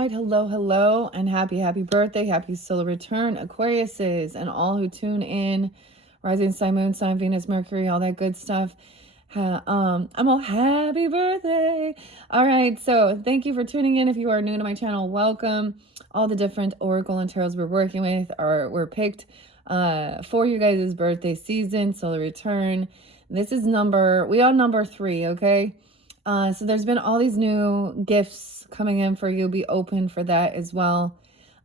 right, hello, and happy birthday, happy solar return, Aquariuses, and all who tune in, rising sign, moon sign, Venus, Mercury, all that good stuff. I'm all happy birthday. All right, so thank you for tuning in. If you are new to my channel, welcome. All the different oracle and tarots we're working with were picked for you guys' birthday season, solar return. This is we are number 3, okay? So there's been all these new gifts coming in for you. Be open for that as well.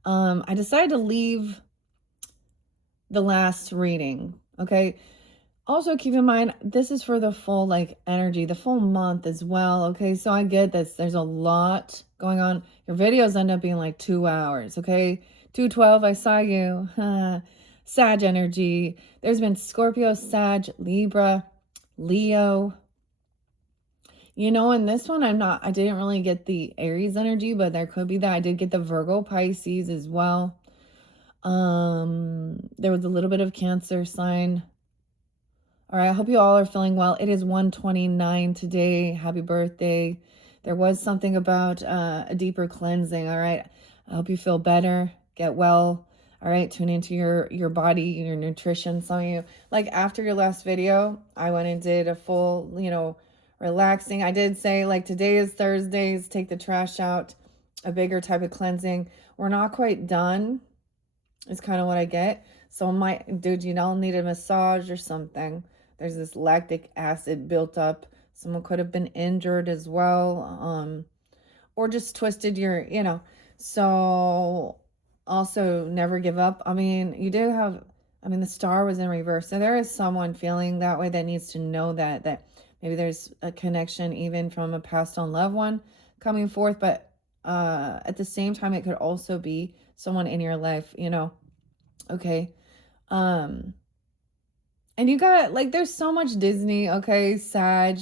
I decided to leave the last reading, okay? Also, keep in mind, this is for the full, energy, the full month as well, okay? So I get this. There's a lot going on. Your videos end up being like 2 hours, okay? 212, I saw you. Sag energy. There's been Scorpio, Sag, Libra, Leo. You know, in this one, I didn't really get the Aries energy, but there could be that. I did get the Virgo, Pisces as well. There was a little bit of Cancer sign. All right, I hope you all are feeling well. It is 129 today. Happy birthday. There was something about a deeper cleansing, all right? I hope you feel better, get well. All right, tune into your body, your nutrition. Some of you, like after your last video, I went and did a full, relaxing. I did say, like, today is Thursdays, take the trash out, a bigger type of cleansing. We're not quite done, is kind of what I get. So dude, you don't need a massage or something. There's this lactic acid built up. Someone could have been injured as well, or just twisted your, So also never give up. I mean, the star was in reverse. So there is someone feeling that way that needs to know that maybe there's a connection even from a passed on loved one coming forth. But at the same time, it could also be someone in your life, okay? And you got, there's so much Disney, okay, Sag,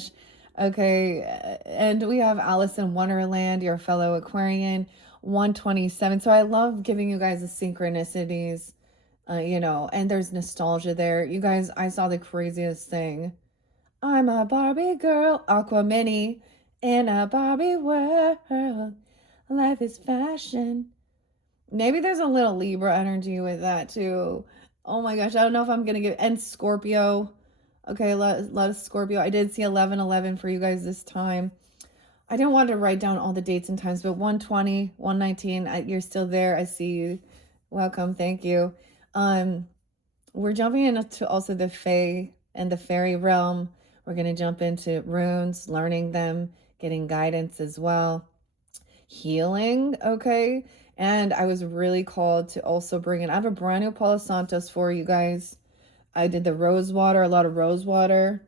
okay, and we have Alice in Wonderland, your fellow Aquarian, 127. So I love giving you guys the synchronicities, and there's nostalgia there. You guys, I saw the craziest thing. I'm a Barbie girl, Aqua Mini, in a Barbie world. Life is fashion. Maybe there's a little Libra energy with that too. Oh my gosh, I don't know if I'm going to give... And Scorpio. Okay, a lot of Scorpio. I did see 1111 for you guys this time. I didn't want to write down all the dates and times, but 120, 119, you're still there. I see you. Welcome, thank you. We're jumping into also the Fae and the fairy realm. We're going to jump into runes, learning them, getting guidance as well. Healing, okay? And I was really called to also bring in, I have a brand new Palo Santos for you guys. I did the rose water, a lot of rose water.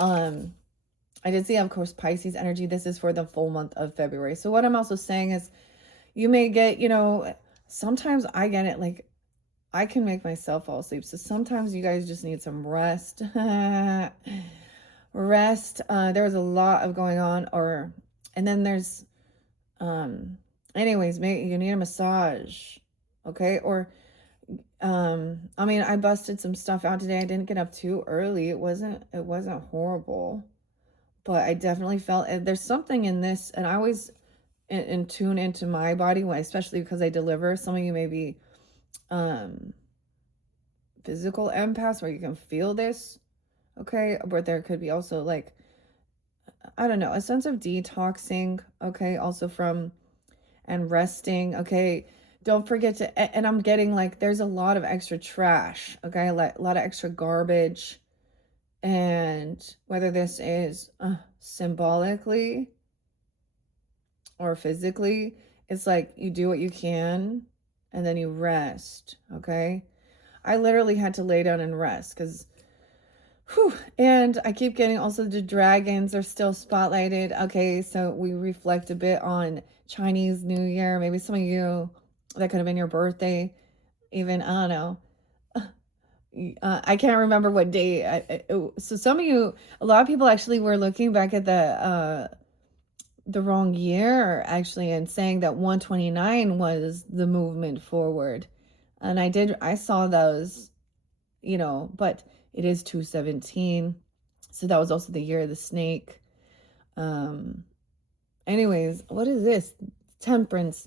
I did see, of course, Pisces energy. This is for the full month of February. So what I'm also saying is you may get, sometimes I get it, like I can make myself fall asleep. So sometimes you guys just need some rest. Rest. There's a lot of going on, and then there's, anyways, maybe you need a massage, okay? Or, I busted some stuff out today. I didn't get up too early. It wasn't horrible, but I definitely felt there's something in this, and I always in tune into my body, especially because I deliver. Some of you may be, physical empaths where you can feel this, okay? But there could be also I don't know, a sense of detoxing, okay? Also from, and resting, okay? Don't forget to, and I'm getting there's a lot of extra trash, okay? A lot of extra garbage. And whether this is symbolically or physically, it's like you do what you can and then you rest, okay? I literally had to lay down and rest because, and I keep getting also the dragons are still spotlighted. Okay, so we reflect a bit on Chinese New Year. Maybe some of you, that could have been your birthday. Even, I don't know. I can't remember what day. So some of you, a lot of people actually were looking back at the wrong year, actually, and saying that 129 was the movement forward. And I saw those, but it is 217. So that was also the year of the snake. Anyways, what is this? Temperance.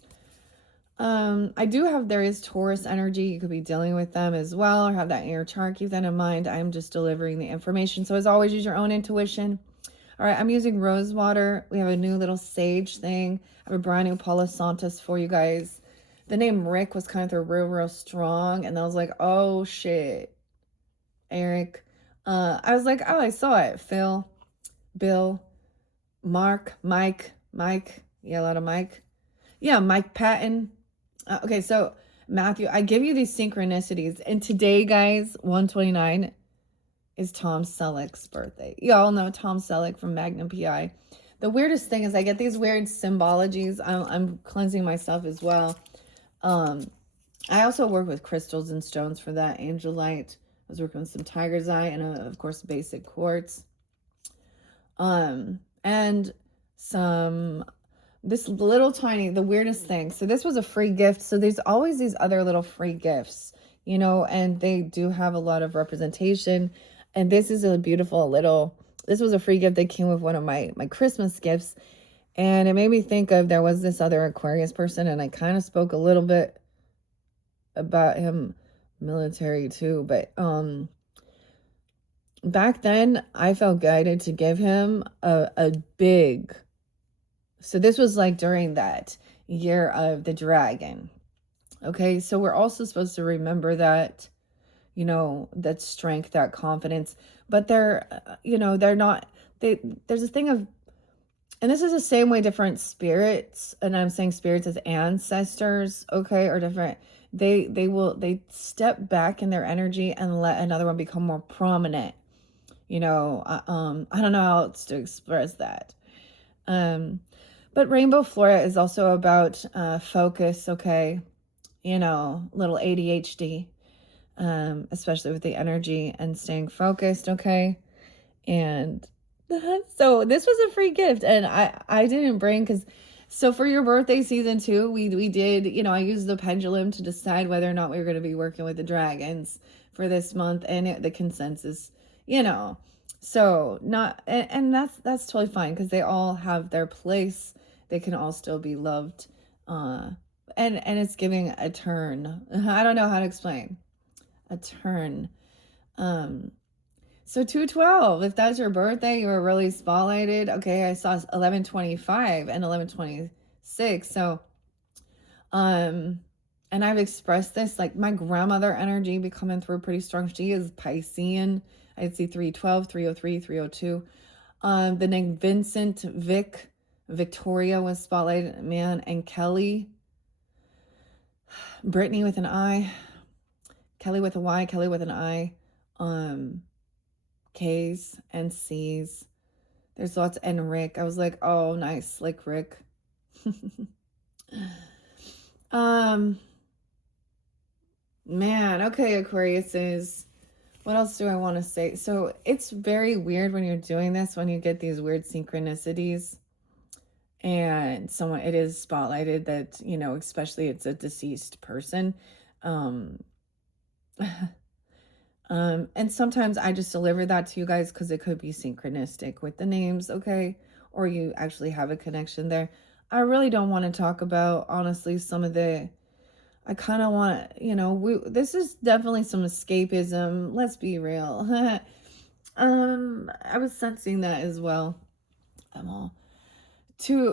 I do have, there is Taurus energy. You could be dealing with them as well, or have that in your chart. Keep that in mind. I'm just delivering the information. So as always, use your own intuition. All right, I'm using rose water. We have a new little sage thing. I have a brand new Palo Santos for you guys. The name Rick was kind of real strong, and I was like, oh shit, Eric. I was like, oh, I saw it. Phil, Bill, Mark, Mike. Yeah, a lot of Mike. Yeah, Mike Patton. Okay, so Matthew, I give you these synchronicities, and today, guys, 129 is Tom Selleck's birthday. Y'all know Tom Selleck from Magnum PI. The weirdest thing is I get these weird symbologies. I'm cleansing myself as well. I also work with crystals and stones for that. Angelite. I was working with some tiger's eye and of course basic quartz. And some, this little tiny, the weirdest thing. So this was a free gift. So there's always these other little free gifts, you know, and they do have a lot of representation. And this is a beautiful little, this was a free gift that came with one of my Christmas gifts. And it made me think of, there was this other Aquarius person, and I kind of spoke a little bit about him, military too, but back then I felt guided to give him a big, so this was like during that year of the dragon. Okay, so we're also supposed to remember that, you know, that strength, that confidence, but they're, you know, they're not, there's a thing of, and this is the same way different spirits, and I'm saying spirits as ancestors, okay, or different, they step back in their energy and let another one become more prominent. You know, I don't know how else to express that. But Rainbow Flora is also about focus, okay? You know, little ADHD, especially with the energy and staying focused, okay? And so this was a free gift, and I didn't bring, because so for your birthday season 2, we did, you know, I used the pendulum to decide whether or not we were going to be working with the dragons for this month, and the consensus, you know, so not, and that's totally fine, because they all have their place. They can all still be loved, and it's giving a turn. I don't know how to explain a turn. So 212, if that's your birthday, you were really spotlighted. Okay, I saw 1125 and 1126. So, and I've expressed this, like my grandmother energy be coming through pretty strong. She is Piscean. I'd see 312, 303, 302. The name Vincent, Victoria was spotlighted, man, and Kelly, Brittany with an I, Kelly with a Y, Kelly with an I, K's and C's. There's lots, and Rick. I was like, oh, nice, slick Rick. Man, okay, Aquariuses. What else do I want to say? So it's very weird when you're doing this, when you get these weird synchronicities, and someone, it is spotlighted that, you know, especially it's a deceased person. And sometimes I just deliver that to you guys because it could be synchronistic with the names, okay? Or you actually have a connection there. I really don't want to talk about, honestly, some of the, I kind of want, you know, this is definitely some escapism. Let's be real. I was sensing that as well. I'm all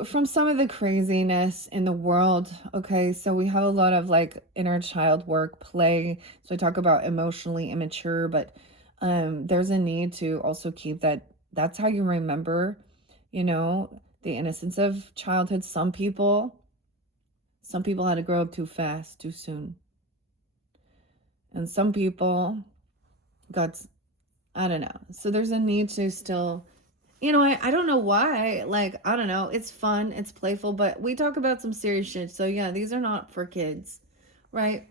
from some of the craziness in the world. Okay, so we have a lot of like inner child work, play. So I talk about emotionally immature, but there's a need to also keep that. That's how you remember, you know, the innocence of childhood. Some people had to grow up too fast, too soon, and some people got, I don't know. So there's a need to still, you know, I don't know why. Like, I don't know. It's fun. It's playful. But we talk about some serious shit. So, yeah, these are not for kids, right?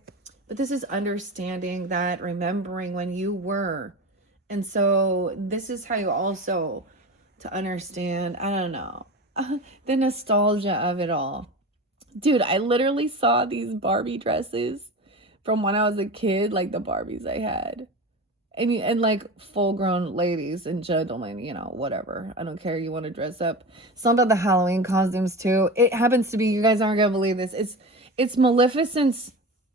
But this is understanding that, remembering when you were. And so this is how you also, to understand, I don't know, the nostalgia of it all. Dude, I literally saw these Barbie dresses from when I was a kid, like the Barbies I had. And like full grown ladies and gentlemen, you know, whatever. I don't care. You want to dress up. Some of the Halloween costumes too. It happens to be, you guys aren't gonna believe this. It's Maleficent's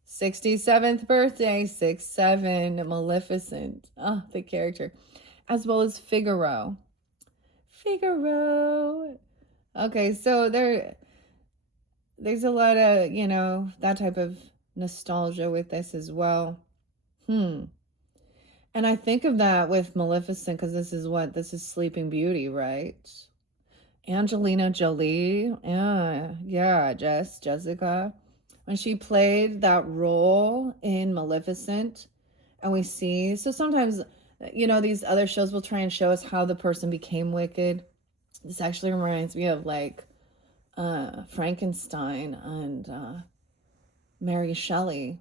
67th birthday, 6-7, Maleficent. Oh, the character. As well as Figaro. Figaro. Okay, so there's a lot of, that type of nostalgia with this as well. And I think of that with Maleficent because this is Sleeping Beauty, right? Angelina Jolie. Yeah, Jessica. When she played that role in Maleficent, and we see, so sometimes, these other shows will try and show us how the person became wicked. This actually reminds me of like Frankenstein and Mary Shelley.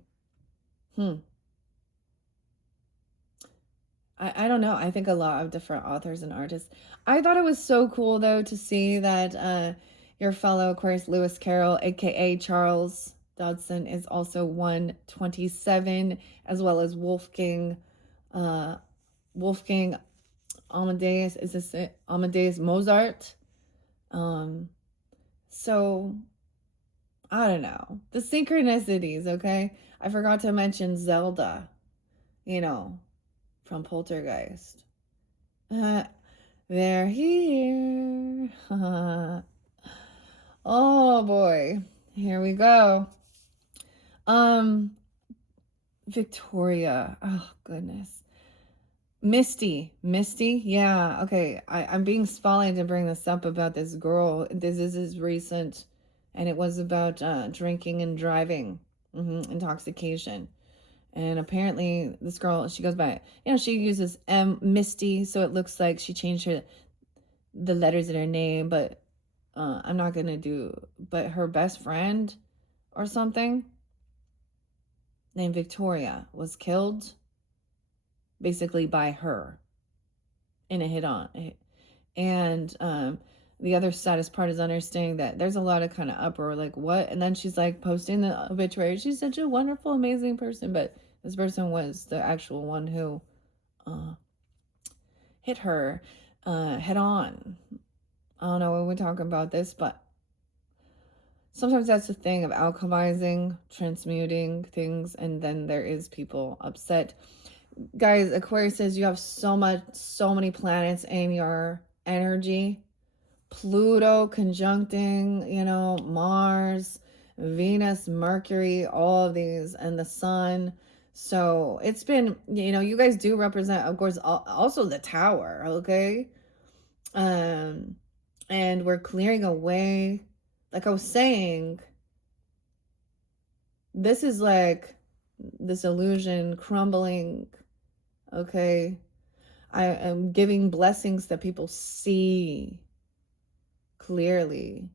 I don't know. I think a lot of different authors and artists. I thought it was so cool though to see that your fellow Aquarius Lewis Carroll, aka Charles Dodson, is also 127, as well as Wolfgang Amadeus. Is this it? Amadeus Mozart? So I don't know. The synchronicities, okay? I forgot to mention Zelda, from Poltergeist. They're here. Oh boy. Here we go. Victoria. Oh goodness. Misty. Yeah. Okay. I'm being spotlighted to bring this up about this girl. This is recent, and it was about drinking and driving, intoxication. And apparently this girl, she goes by, she uses Misty, so it looks like she changed the letters in her name, but I'm not going to do, but her best friend or something named Victoria was killed basically by her in a hit-on. And the other saddest part is understanding that there's a lot of kind of uproar, like what? And then she's like posting the obituary. She's such a wonderful, amazing person, but this person was the actual one who hit her head on. I don't know when we talk about this, but sometimes that's the thing of alchemizing, transmuting things, and then there is people upset. Guys, Aquarius says you have so many planets in your energy. Pluto conjuncting, Mars, Venus, Mercury, all of these, and the sun. So it's been, you guys do represent, of course, also the tower, okay? And we're clearing away, like I was saying, this is like this illusion crumbling, okay? I am giving blessings that people see clearly.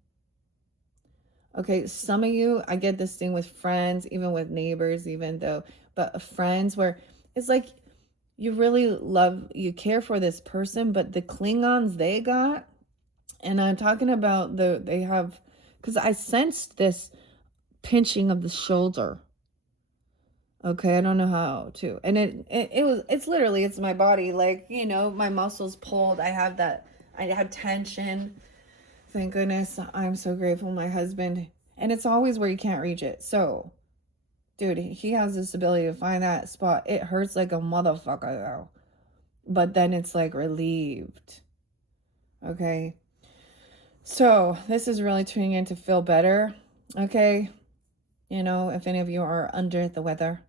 Okay, some of you, I get this thing with friends, even with neighbors, but friends where it's like you really you care for this person, but the Klingons they got, and I'm talking about they have, because I sensed this pinching of the shoulder. Okay, I don't know how to, and it's literally, it's my body, like, my muscles pulled, I have tension. Thank goodness. I'm so grateful my husband, and it's always where you can't reach it. So, dude, he has this ability to find that spot. It hurts like a motherfucker though, but then it's like relieved. Okay. So this is really tuning in to feel better. Okay. If any of you are under the weather.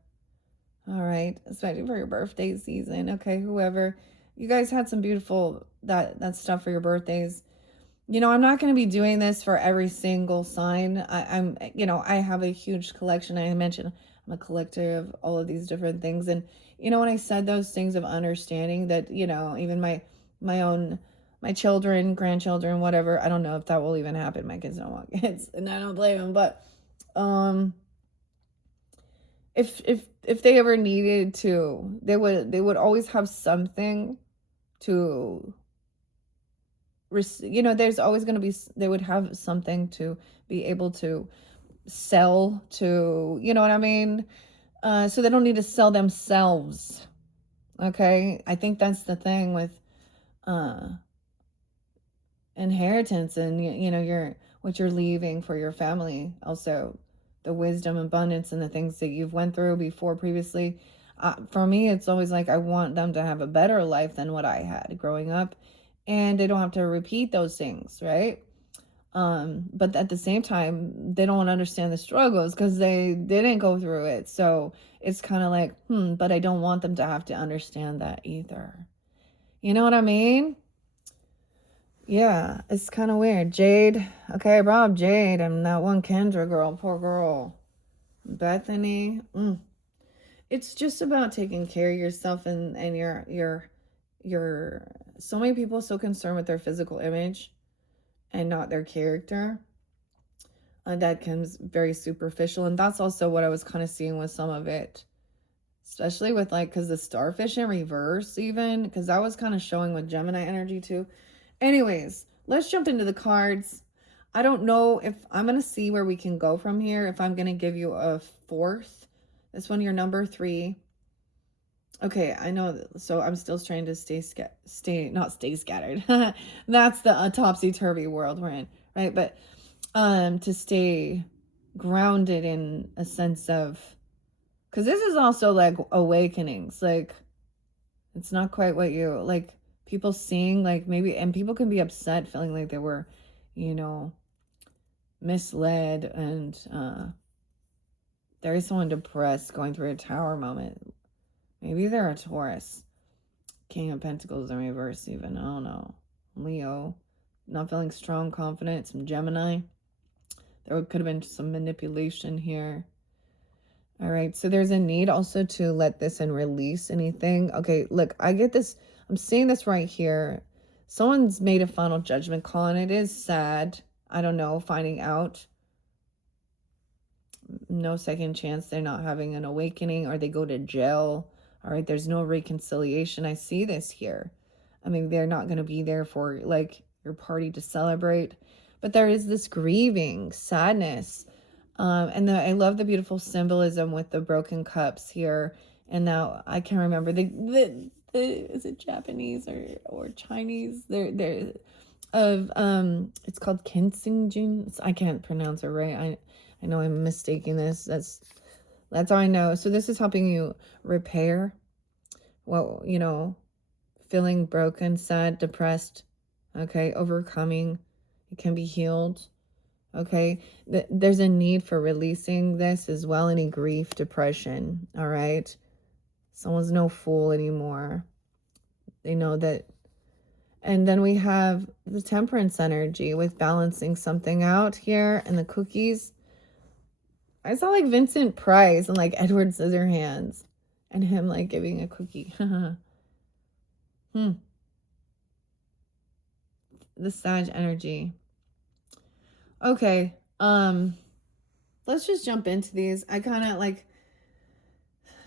All right. Especially for your birthday season. Okay. Whoever, you guys had some beautiful, that stuff for your birthdays. I'm not going to be doing this for every single sign. I have a huge collection. I mentioned I'm a collector of all of these different things. And, when I said those things of understanding that, even my children, grandchildren, whatever, I don't know if that will even happen. My kids don't want kids, and I don't blame them. But if they ever needed to, they would always have something to, there's always going to be, they would have something to be able to sell to, you know what I mean? So they don't need to sell themselves. Okay. I think that's the thing with inheritance and, what you're leaving for your family also the wisdom, abundance, and the things that you've went through before previously. For me, it's always like I want them to have a better life than what I had growing up, and they don't have to repeat those things, right? But at the same time, they don't understand the struggles because they didn't go through it. So it's kind of like, but I don't want them to have to understand that either. You know what I mean? Yeah, it's kind of weird. Jade. Okay, I brought up Jade. I'm that one Kendra girl. Poor girl. Bethany. It's just about taking care of yourself and your so many people so concerned with their physical image and not their character. That comes very superficial, and that's also what I was kind of seeing with some of it, especially with like because the starfish in reverse, even because that was kind of showing with Gemini energy too. Anyways, let's jump into the cards. I don't know if I'm gonna see where we can go from here, if I'm gonna give you a fourth. This one, your number 3. Okay, I know. So I'm still trying to not stay scattered. That's the topsy-turvy world we're in, right? But to stay grounded in a sense of, because this is also like awakenings. Like it's not quite what you like. People seeing like maybe, and people can be upset, feeling like they were, you know, misled, and there is someone depressed going through a tower moment. Maybe they're a Taurus. King of Pentacles in reverse even. I don't know. Leo. Not feeling strong, confident. Some Gemini. There could have been some manipulation here. All right. So there's a need also to let this and release anything. Okay. Look, I get this. I'm seeing this right here. Someone's made a final judgment call, and it is sad. I don't know. Finding out. No second chance. They're not having an awakening, or they go to jail. All right, there's no reconciliation. I see this here. I mean, they're not going to be there for like your party to celebrate, but there is this grieving, sadness. I love the beautiful symbolism with the broken cups here. And now I can't remember the is it Japanese or Chinese? They're of it's called Kensington. I can't pronounce it right. I know I'm mistaking this. That's all I know. So this is helping you repair what, feeling broken, sad, depressed, okay, overcoming. It can be healed, okay? There's a need for releasing this as well, any grief, depression, all right? Someone's no fool anymore. They know that. And then we have the temperance energy with balancing something out here, and the cookies. I saw like Vincent Price and like Edward Scissorhands and him like giving a cookie. The Sag energy. Okay. Let's just jump into these. I kind of like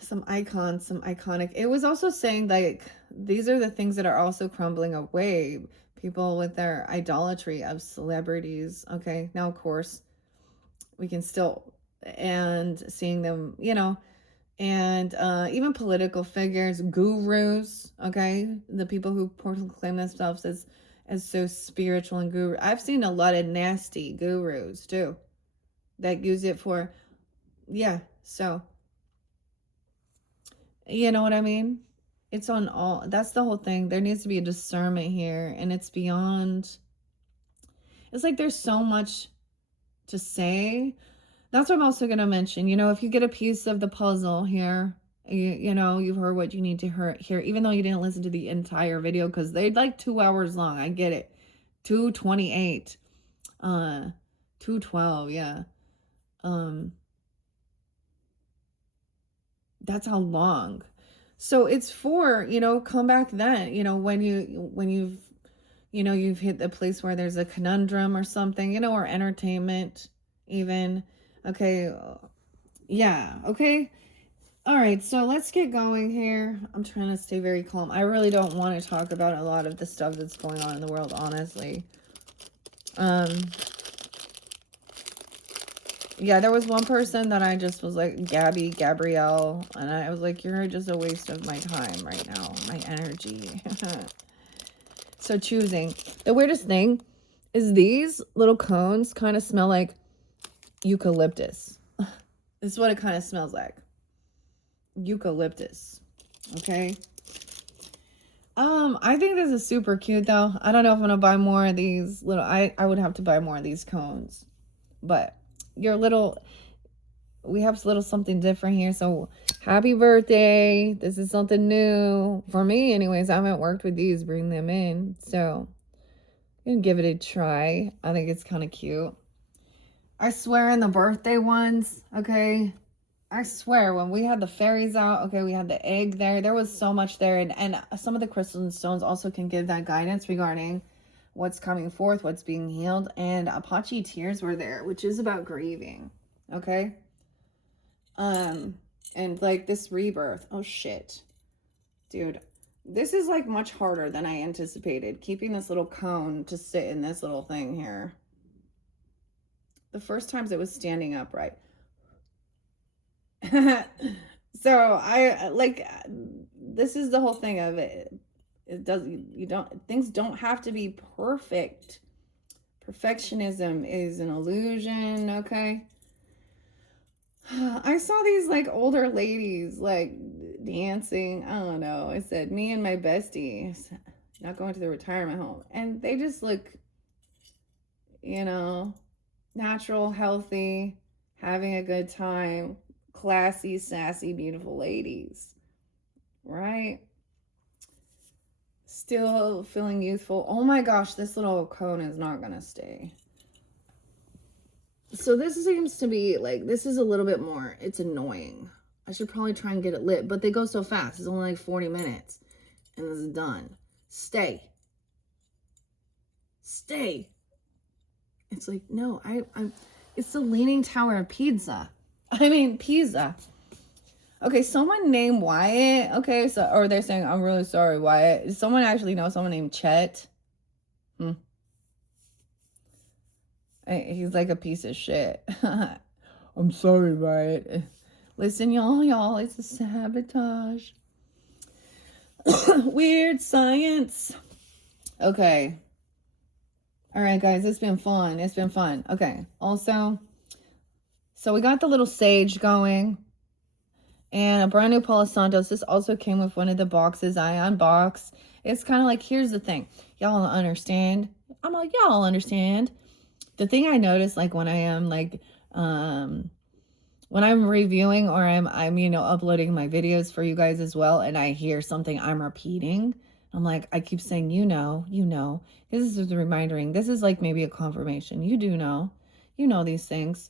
some icons, some iconic. It was also saying like these are the things that are also crumbling away. People with their idolatry of celebrities. Okay. Now, of course, we can still, and seeing them, and even political figures, gurus, okay, the people who proclaim themselves as so spiritual and guru. I've seen a lot of nasty gurus too that use it for, yeah, so you know what I mean. It's on all, that's the whole thing. There needs to be a discernment here, and it's beyond, it's like there's so much to say. That's what I'm also going to mention. If you get a piece of the puzzle here, you've heard what you need to hear, even though you didn't listen to the entire video, because they're like 2 hours long. I get it. 2:28, 2:12. Yeah. That's how long. So it's for, come back then, you've hit the place where there's a conundrum or something, or entertainment even. Okay. Yeah. Okay. All right. So let's get going here. I'm trying to stay very calm. I really don't want to talk about a lot of the stuff that's going on in the world, honestly. Yeah, there was one person that I just was like, Gabrielle, and I was like, you're just a waste of my time right now, my energy. So choosing. The weirdest thing is these little cones kind of smell like eucalyptus. This is what it kind of smells like. Eucalyptus. Okay. I think this is super cute though. I don't know if I'm gonna buy more of these little, I would have to buy more of these cones. But your little, we have a little something different here. So happy birthday. This is something new. For me anyways, I haven't worked with these, bring them in. So I'm gonna give it a try. I think it's kind of cute. I swear in the birthday ones, okay, I swear when we had the fairies out, okay, we had the egg there was so much there, and some of the crystals and stones also can give that guidance regarding what's coming forth, what's being healed. And Apache tears were there, which is about grieving. Okay. And like this rebirth. Oh shit, dude, this is like much harder than I anticipated, keeping this little cone to sit in this little thing here. The first times it was standing upright. So I like, this is the whole thing of it. It doesn't, you don't, things don't have to be perfect. Perfectionism is an illusion. Okay. I saw these like older ladies like dancing. I don't know. It said me and my bestie not going to the retirement home, and they just look, you know, natural, healthy, having a good time, classy, sassy, beautiful ladies, right? Still feeling youthful. Oh my gosh, this little cone is not gonna stay. So this seems to be like, this is a little bit more, it's annoying. I should probably try and get it lit, but they go so fast. It's only like 40 minutes and this is done. Stay. It's like, no, I'm it's the Leaning Tower of Pisa. Pisa. Okay, someone named Wyatt. Okay, so, or they're saying, I'm really sorry, Wyatt. Does someone actually know someone named Chet? He's like a piece of shit. I'm sorry, Wyatt. Listen, y'all, it's a sabotage. Weird science. Okay. All right, guys, it's been fun. Okay. Also, so we got the little sage going. And a brand new Palo Santos. This also came with one of the boxes I unboxed. It's kind of like, here's the thing. Y'all understand. I'm like, y'all understand. The thing I notice, like when I am like, when I'm reviewing or I'm uploading my videos for you guys as well, and I hear something I'm repeating, I'm like, I keep saying, this is a remindering. This is like maybe a confirmation. You do know. You know these things.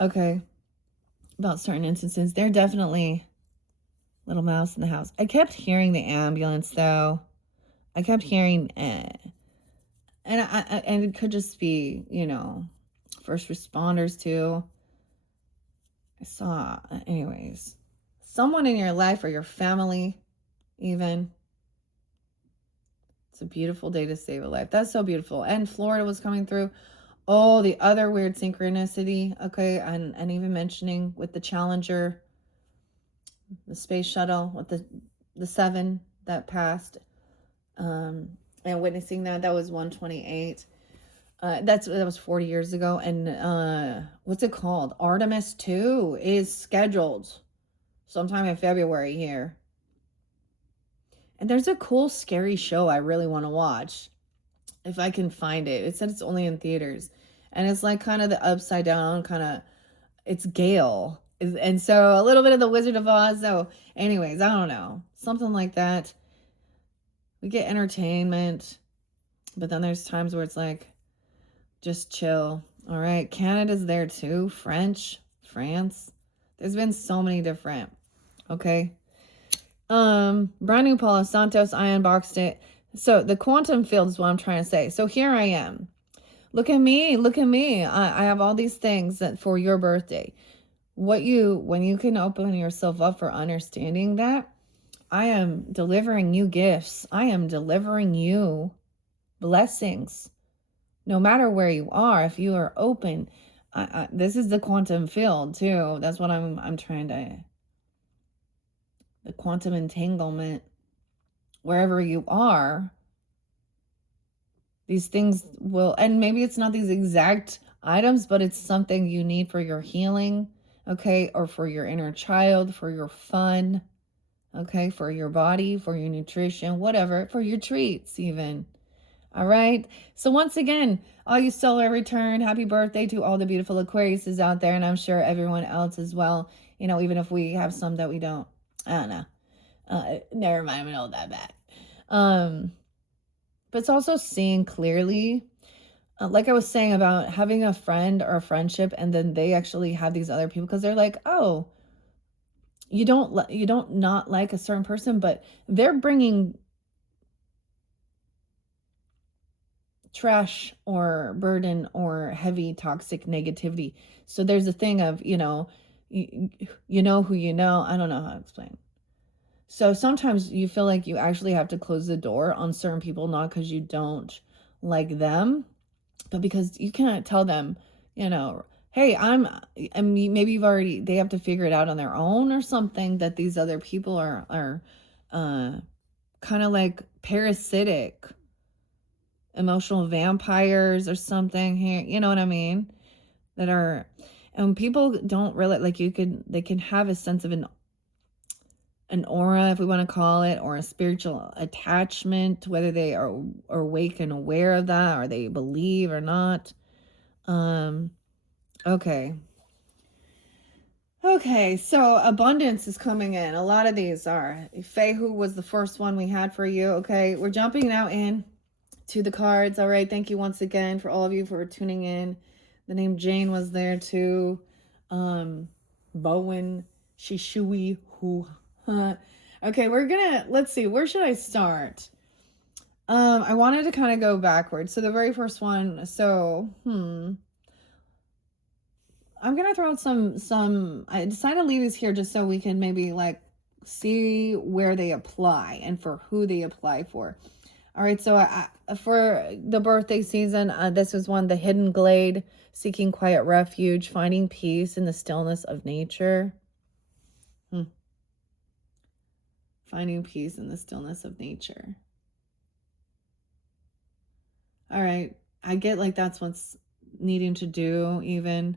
Okay. About certain instances, they're definitely little mouse in the house. I kept hearing the ambulance though. I kept hearing and it could just be, first responders too. I saw, anyways, someone in your life or your family even. It's a beautiful day to save a life. That's so beautiful. And Florida was coming through. Oh, the other weird synchronicity. Okay, and even mentioning with the Challenger, the space shuttle with the 7 that passed, and witnessing that was 128. That was 40 years ago. And what's it called? Artemis 2 is scheduled sometime in February here. And there's a cool scary show I really want to watch if I can find it. It said it's only in theaters. And it's like kind of the upside down kind of, it's Gale. And so a little bit of the Wizard of Oz. So anyways, I don't know. Something like that. We get entertainment. But then there's times where it's like, just chill. All right. Canada's there too. France. There's been so many different. Okay. Brand new Palo Santos. I unboxed it. So the quantum field is what I'm trying to say. So here I am. Look at me. I have all these things that for your birthday. When you can open yourself up for understanding that, I am delivering you gifts. I am delivering you blessings. No matter where you are, if you are open, this is the quantum field too. That's what I'm trying to. The quantum entanglement. Wherever you are, these things will, and maybe it's not these exact items, but it's something you need for your healing, okay, or for your inner child, for your fun, okay, for your body, for your nutrition, whatever, for your treats, even. All right. So, once again, all you solar return, happy birthday to all the beautiful Aquariuses out there, and I'm sure everyone else as well. Even if we have some that we don't. I don't know. Never mind, I'm not that bad. But it's also seeing clearly, like I was saying about having a friend or a friendship, and then they actually have these other people because they're like, oh, you don't not like a certain person, but they're bringing trash or burden or heavy toxic negativity. So there's a thing of, you know who you know. I don't know how to explain. So sometimes you feel like you actually have to close the door on certain people, not because you don't like them, but because you cannot tell them, hey, I mean, maybe they have to figure it out on their own or something, that these other people are kind of like parasitic emotional vampires or something here, you know what I mean? That are, and people don't really like, they can have a sense of an aura, if we want to call it, or a spiritual attachment, whether they are awake and aware of that, or they believe or not. Okay. Okay, so abundance is coming in. A lot of these are. Fehu was the first one we had for you. Okay, we're jumping now in to the cards. All right, thank you once again for all of you for tuning in. The name Jane was there too. Bowen, Shishui, who. Okay, let's see, where should I start? I wanted to kind of go backwards. So the very first one, I'm gonna throw out some. I decided to leave these here just so we can maybe like see where they apply and for who they apply for. All right, so for the birthday season, this was one, the hidden glade, seeking quiet refuge, finding peace in the stillness of nature. Finding peace in the stillness of nature. All right, I get like that's what's needing to do even.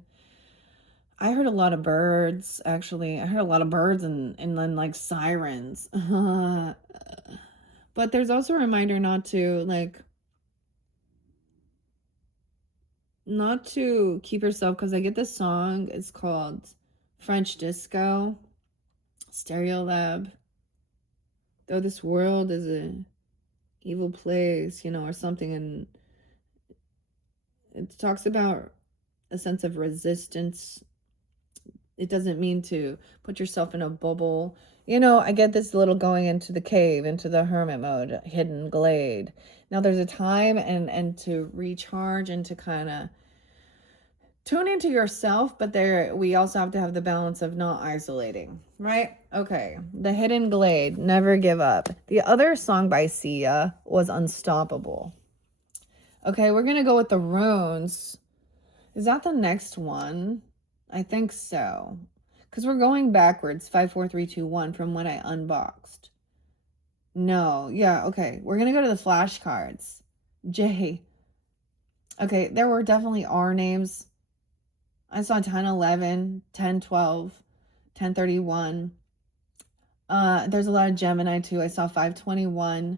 I heard a lot of birds, actually. I heard a lot of birds and then like sirens. But there's also a reminder not to keep yourself, because I get this song. It's called French Disco, Stereo Lab. Though this world is a evil place, or something, and it talks about a sense of resistance. It doesn't mean to put yourself in a bubble. I get this little going into the cave, into the hermit mode, hidden glade. Now there's a time and to recharge and to kind of tune into yourself, but we also have to have the balance of not isolating, right? Okay, the hidden glade, never give up. The other song by Sia was Unstoppable. Okay, we're gonna go with the runes. Is that the next one? I think so, because we're going backwards, 5 4 3 2 1 from when I unboxed. No, yeah, okay, we're gonna go to the flashcards. J. Okay, there were definitely R names. I saw 10 11, 10 12, 10 31. There's a lot of Gemini too. I saw 521,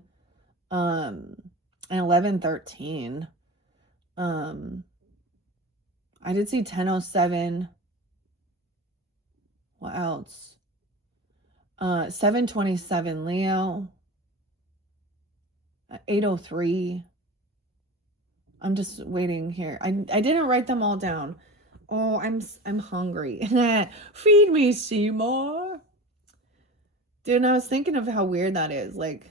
and 11 13. I did see 1007. What else? 727 Leo. 803. I'm just waiting here. I didn't write them all down. Oh, I'm hungry. Feed me, Seymour. Dude, and I was thinking of how weird that is. Like,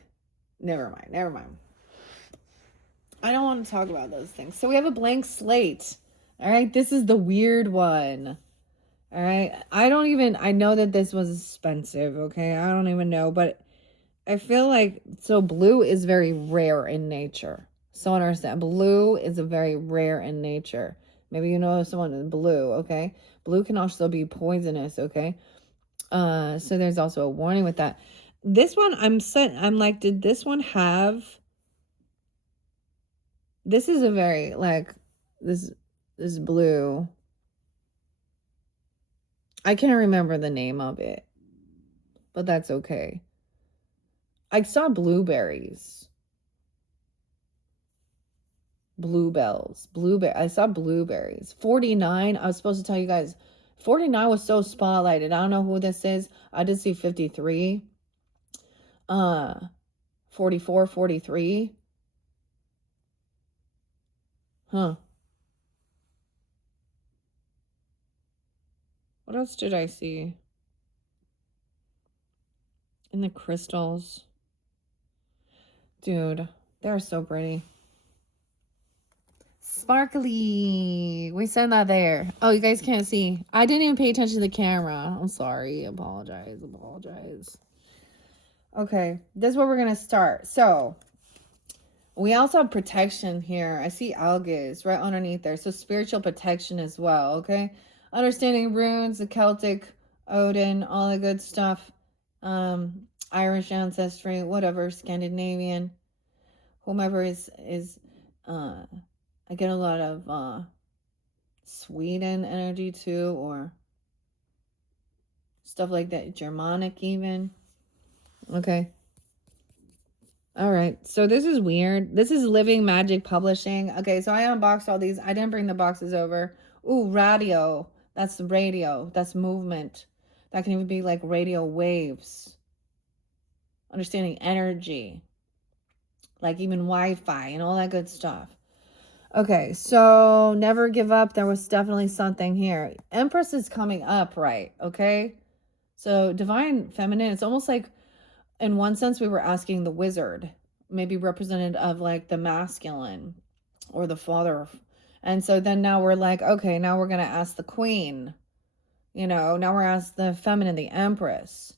never mind. I don't want to talk about those things. So we have a blank slate. All right, this is the weird one. All right, I know that this was expensive, okay? I don't even know, but I feel like, so blue is very rare in nature. So understand, blue is a very rare in nature. Maybe you know someone in blue, okay? Blue can also be poisonous, okay? So there's also a warning with that. This one, I'm like, did this one have, this is a very, like, this, This blue. I can't remember the name of it, but that's okay. I saw blueberries. Bluebells. I saw blueberries. 49. I was supposed to tell you guys. 49 was so spotlighted. I don't know who this is. I did see 53. 44, 43. Huh. What else did I see? In the crystals. Dude, they're so pretty. Sparkly. We said that there. Oh, you guys can't see. I didn't even pay attention to the camera. I'm sorry. Apologize. Okay, this is where we're going to start. So, we also have protection here. I see algae right underneath there. So, spiritual protection as well, okay? Understanding runes, the Celtic, Odin, all the good stuff. Irish ancestry, whatever, Scandinavian. Whomever is I get a lot of Sweden energy too, or stuff like that, Germanic even. Okay. All right. So this is weird. This is Living Magic Publishing. Okay, so I unboxed all these. I didn't bring the boxes over. Ooh, radio. That's the radio. That's movement. That can even be like radio waves. Understanding energy. Like even Wi-Fi and all that good stuff. Okay, so never give up. There was definitely something here. Empress is coming up, right? Okay. So divine feminine, it's almost like in one sense we were asking the wizard, maybe representative of like the masculine or the father. And so then now we're like, okay, now we're going to ask the queen. Now we're asked the feminine, the empress.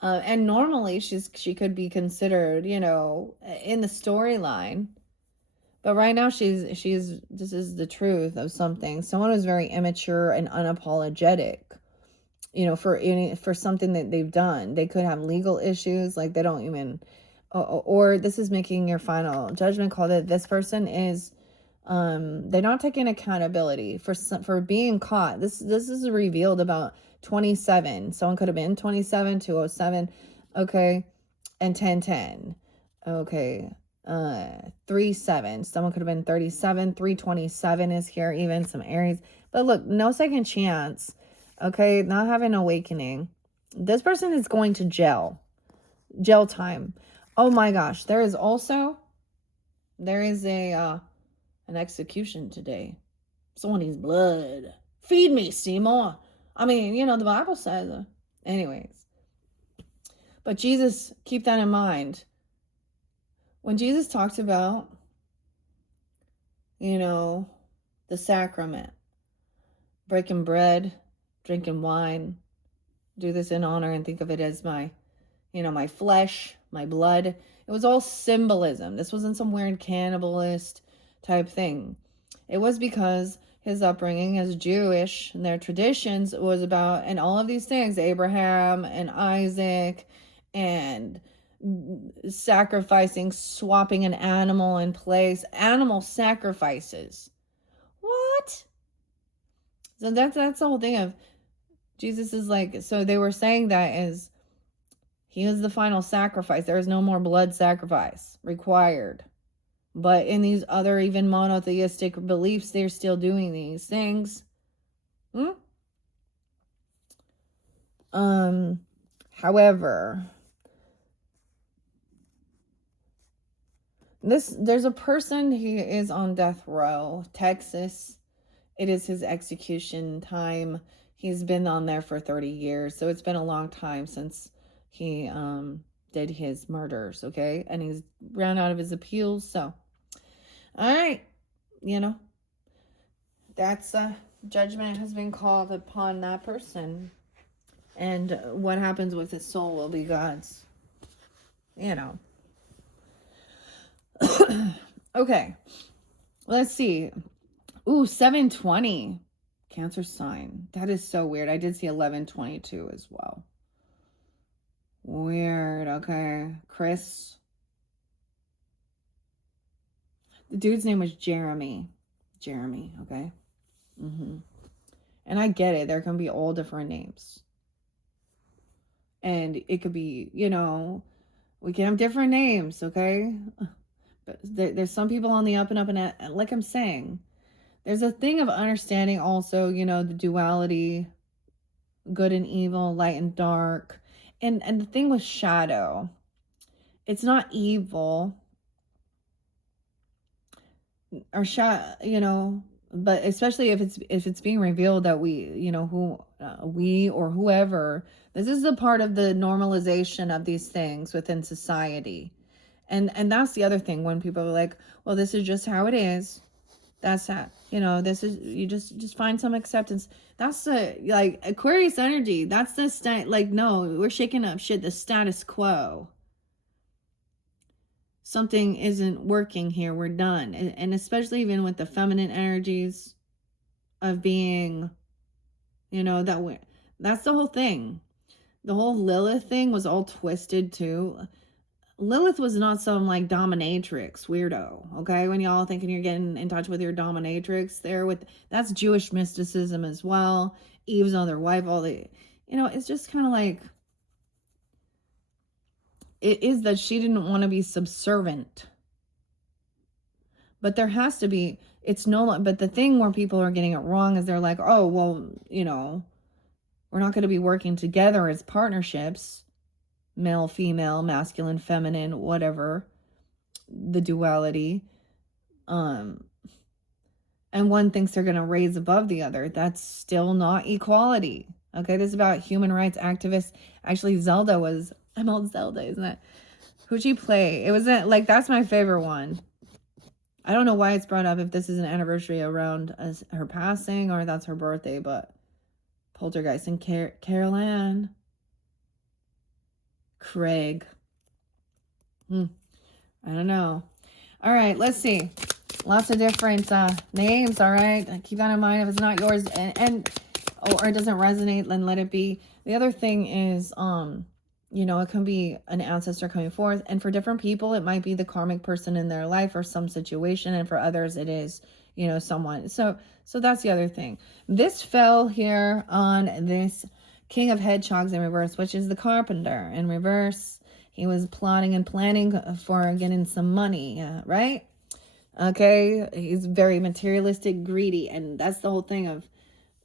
And normally she could be considered, in the storyline. But right now she's this is the truth of something. Someone who's very immature and unapologetic, for something that they've done. They could have legal issues, like they don't even, or this is making your final judgment call that this person is, they're not taking accountability for being caught. This is revealed about 27. Someone could have been 27, 207, okay, and 1010, okay. 37. Someone could have been 37. 327 is here, even some Aries. But look, no second chance. Okay, not having awakening. This person is going to jail. Jail time. Oh my gosh. There is a an execution today. Someone needs blood. Feed me, Seymour. I mean, the Bible says. Anyways. But Jesus, keep that in mind. When Jesus talks about, the sacrament, breaking bread, drinking wine, do this in honor and think of it as my flesh, my blood. It was all symbolism. This wasn't some weird cannibalist type thing. It was because his upbringing as Jewish and their traditions was about, and all of these things, Abraham and Isaac and sacrificing, swapping an animal in place, animal sacrifices. What? So that's the whole thing of Jesus is like, so they were saying that as he is the final sacrifice. There is no more blood sacrifice required. But in these other even monotheistic beliefs, they're still doing these things. However, there's a person, he is on death row, Texas. It is his execution time. He's been on there for 30 years. So it's been a long time since he did his murders, okay? And he's ran out of his appeals. So, all right, that's judgment has been called upon that person. And what happens with his soul will be God's, Okay, let's see. Ooh, 720. Cancer sign. That is so weird. I did see 1122 as well. Weird. Okay. Chris. The dude's name was Jeremy. Okay. Mm-hmm. And I get it. There can be all different names. And it could be, we can have different names, okay? But there's some people on the up and up, and like I'm saying, there's a thing of understanding also, the duality, good and evil, light and dark. And the thing with shadow, it's not evil or but especially if it's being revealed that we or whoever, this is a part of the normalization of these things within society. And that's the other thing, when people are like, well, this is just how it is. That's that. This is, you just find some acceptance. That's the, like, Aquarius energy. That's the like, no, we're shaking up shit, the status quo. Something isn't working here. We're done. And especially even with the feminine energies of being, that's the whole thing. The whole Lilith thing was all twisted too. Lilith was not some like dominatrix weirdo, okay? When y'all thinking you're getting in touch with your dominatrix, that's Jewish mysticism as well. Eve's other wife, all the, it's just kind of like, it is that she didn't want to be subservient. But there has to be, but the thing where people are getting it wrong is they're like, oh, well, we're not going to be working together as partnerships, male, female, masculine, feminine, whatever, the duality. And one thinks they're going to raise above the other. That's still not equality. Okay, this is about human rights activists. Actually, I'm old Zelda, isn't it? Who'd she play? It was like, that's my favorite one. I don't know why it's brought up, if this is an anniversary around her passing or that's her birthday, but Poltergeist and Carol Ann. Craig. I don't know. All right, let's see. Lots of different names, all right? Keep that in mind. If it's not yours or it doesn't resonate, then let it be. The other thing is, it can be an ancestor coming forth. And for different people, it might be the karmic person in their life or some situation. And for others, it is, someone. So that's the other thing. This fell here on this King of Hedgehogs in reverse, which is the Carpenter in reverse. He was plotting and planning for getting some money, right? Okay, he's very materialistic, greedy, and that's the whole thing of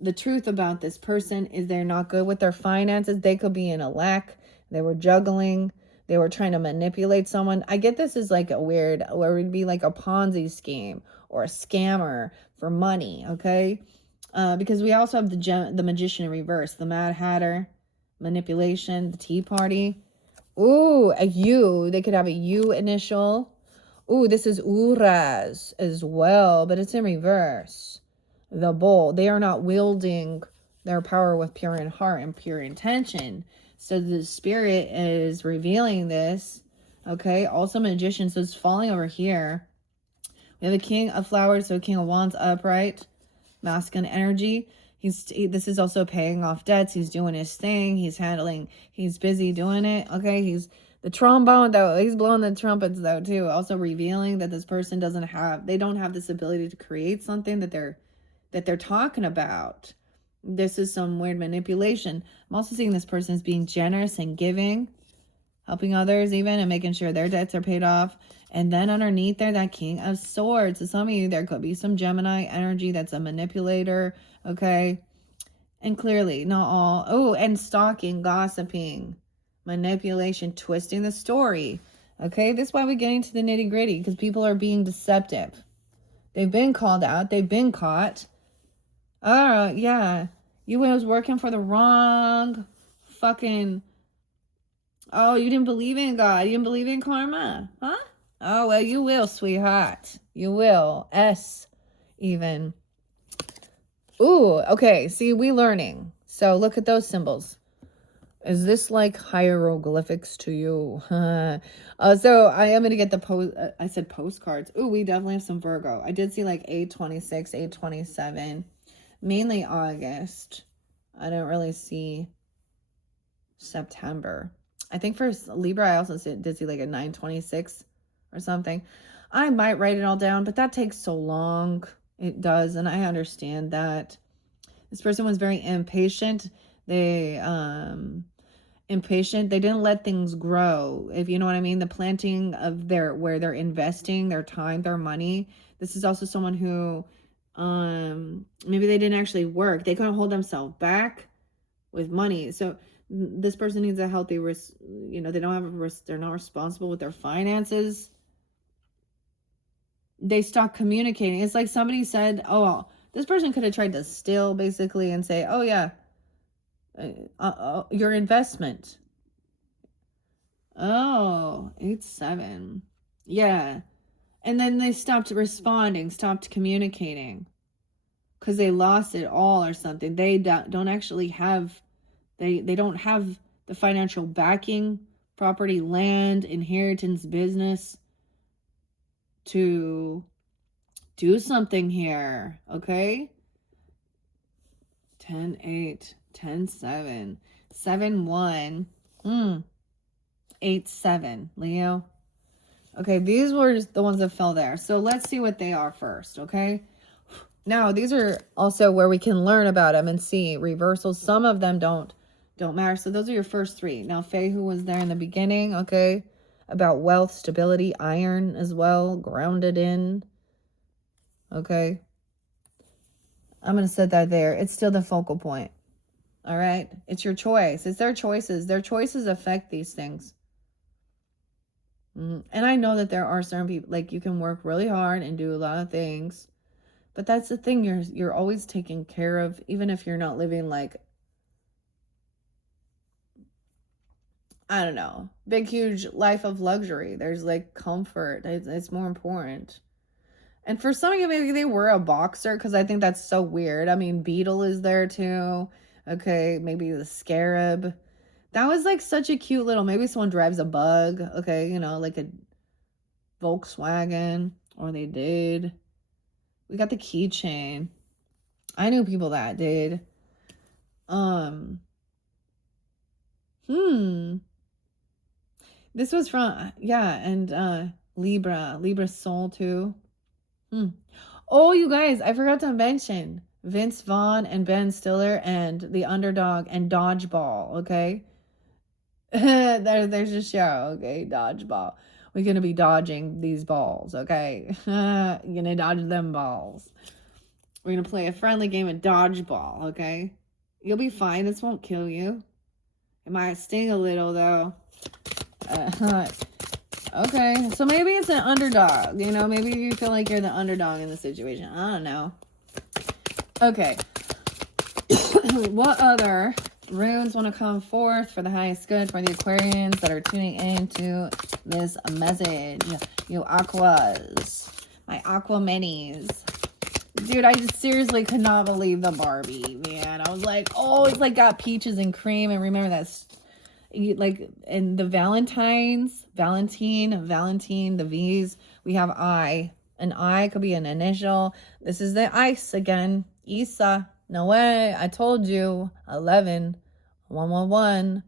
the truth about this person is they're not good with their finances. They could be in a lack. They were juggling. They were trying to manipulate someone. I get this is like a weird, where it would be like a Ponzi scheme or a scammer for money, okay? Because we also have the Magician in reverse, the Mad Hatter, manipulation, the Tea Party. Ooh, a U. They could have a U initial. Ooh, this is Uraz as well, but it's in reverse. The Bull. They are not wielding their power with pure in heart and pure intention. So the Spirit is revealing this. Okay, also Magician. So it's falling over here. We have a King of Flowers, so King of Wands upright. Masculine energy. This is also paying off debts. He's doing his thing. He's busy doing it. Okay, he's the trombone though. He's blowing the trumpets though too. Also revealing that this person they don't have this ability to create something that they're talking about. This is some weird manipulation. I'm also seeing this person as being generous and giving, helping others even, and making sure their debts are paid off. And then underneath there, that King of Swords. So some of you, there could be some Gemini energy that's a manipulator, okay? And clearly, not all. Oh, and stalking, gossiping, manipulation, twisting the story. Okay, this is why we're getting to the nitty gritty, because people are being deceptive. They've been called out. They've been caught. Oh, yeah. You was working for the wrong fucking... Oh, you didn't believe in God. You didn't believe in karma. Huh? Oh, well, you will, sweetheart. You will. Even. Ooh, okay. See, we learning. So look at those symbols. Is this like hieroglyphics to you? So I am going to get I said postcards. Ooh, we definitely have some Virgo. I did see like 8/26, 8/27. Mainly August. I don't really see September. I think for Libra, I also did see like a 9/26 or something. I might write it all down, but that takes so long. It does. And I understand that. This person was very impatient. They, impatient. They didn't let things grow. If you know what I mean, the planting of where they're investing their time, their money. This is also someone who, maybe they didn't actually work. They couldn't hold themselves back with money. So this person needs a healthy risk. You know, they don't have a risk. They're not responsible with their finances. They stopped communicating. It's like somebody said, oh, well, this person could have tried to steal basically and say, oh yeah, your investment. Oh, 8-7. Yeah. And then they stopped responding, stopped communicating because they lost it all or something. They don't actually have, they don't have the financial backing, property, land, inheritance, business to do something here. Okay. 10-8, 10-7, 7-1, 8-7, Leo. Okay, these were the ones that fell there. So let's see what they are first, okay? Now, these are also where we can learn about them and see reversals. Some of them don't matter. So those are your first three. Now, Faye, who was there in the beginning, okay? About wealth, stability, iron as well, grounded in. Okay? I'm going to set that there. It's still the focal point. All right? It's your choice. It's their choices. Their choices affect these things. And I know that there are certain people, like you can work really hard and do a lot of things, but that's the thing, you're always taken care of, even if you're not living like, I don't know, big huge life of luxury. There's like comfort. It's more important. And for some of you, maybe they were a boxer, because I think that's so weird. I mean, Beetle is there too. Okay, maybe the Scarab. That was like such a cute little, maybe someone drives a bug. Okay, you know, like a Volkswagen, or they did. We got the keychain. I knew people that did. Um, hmm. This was from, yeah, and Libra Soul too. Oh, you guys, I forgot to mention Vince Vaughn and Ben Stiller and The Underdog and Dodgeball, okay? There's a show, okay? Dodgeball. We're gonna be dodging these balls, okay? You're gonna dodge them balls. We're gonna play a friendly game of dodgeball, okay? You'll be fine. This won't kill you. It might sting a little, though. Okay, so maybe it's an underdog. You know, maybe you feel like you're the underdog in the situation. I don't know. Okay. What other runes want to come forth for the highest good for the Aquarians that are tuning into this message? You Aquas. My Aqua Minis. Dude, I just seriously could not believe the Barbie, man. I was like, oh, it's like got peaches and cream. And remember that's like in the Valentine, the V's, we have I. An I could be an initial. This is the ice again. Isa. No way. I told you. 11. 111.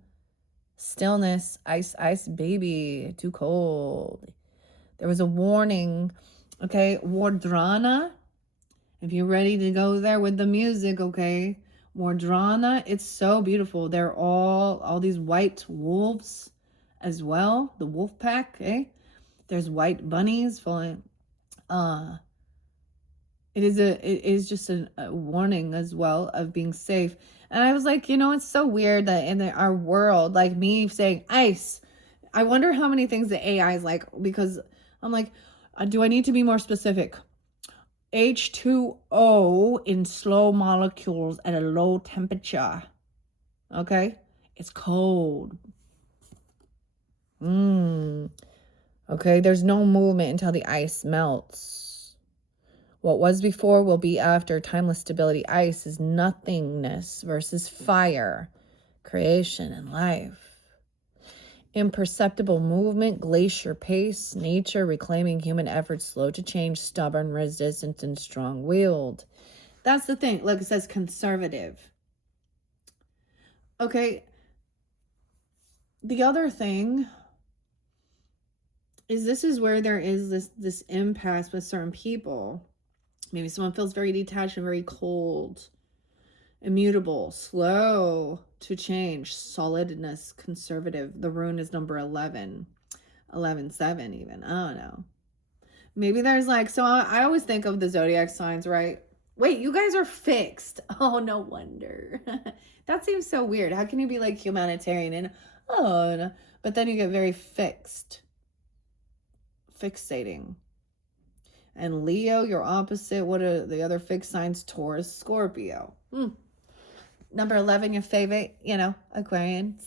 Stillness. Ice, ice, baby. Too cold. There was a warning. Okay. Wardrana. If you're ready to go there with the music, okay. Mordrana, it's so beautiful. They're all these white wolves as well. The wolf pack, eh? There's white bunnies falling. It is just a warning as well of being safe. And I was like, you know, it's so weird that in our world, like me saying ice, I wonder how many things the AI is like, because I'm like, do I need to be more specific? H2O in slow molecules at a low temperature. Okay? It's cold. Okay, there's no movement until the ice melts. What was before will be after. Timeless stability. Ice is nothingness versus fire. Creation and life. Imperceptible movement, glacier pace, nature reclaiming human effort, slow to change, stubborn, resistant, and strong-willed. That's the thing. Look, it says conservative. Okay. The other thing is this is where there is this impasse with certain people. Maybe someone feels very detached and very cold, immutable, slow to change, solidness, conservative. The rune is number 11, 11-7 even. I don't know. Maybe there's like, so I always think of the zodiac signs, right? Wait, you guys are fixed. Oh, no wonder. That seems so weird. How can you be like humanitarian and, oh, no. But then you get very fixed, fixating. And Leo, your opposite. What are the other fixed signs? Taurus, Scorpio. Number 11, your favorite, Aquarians.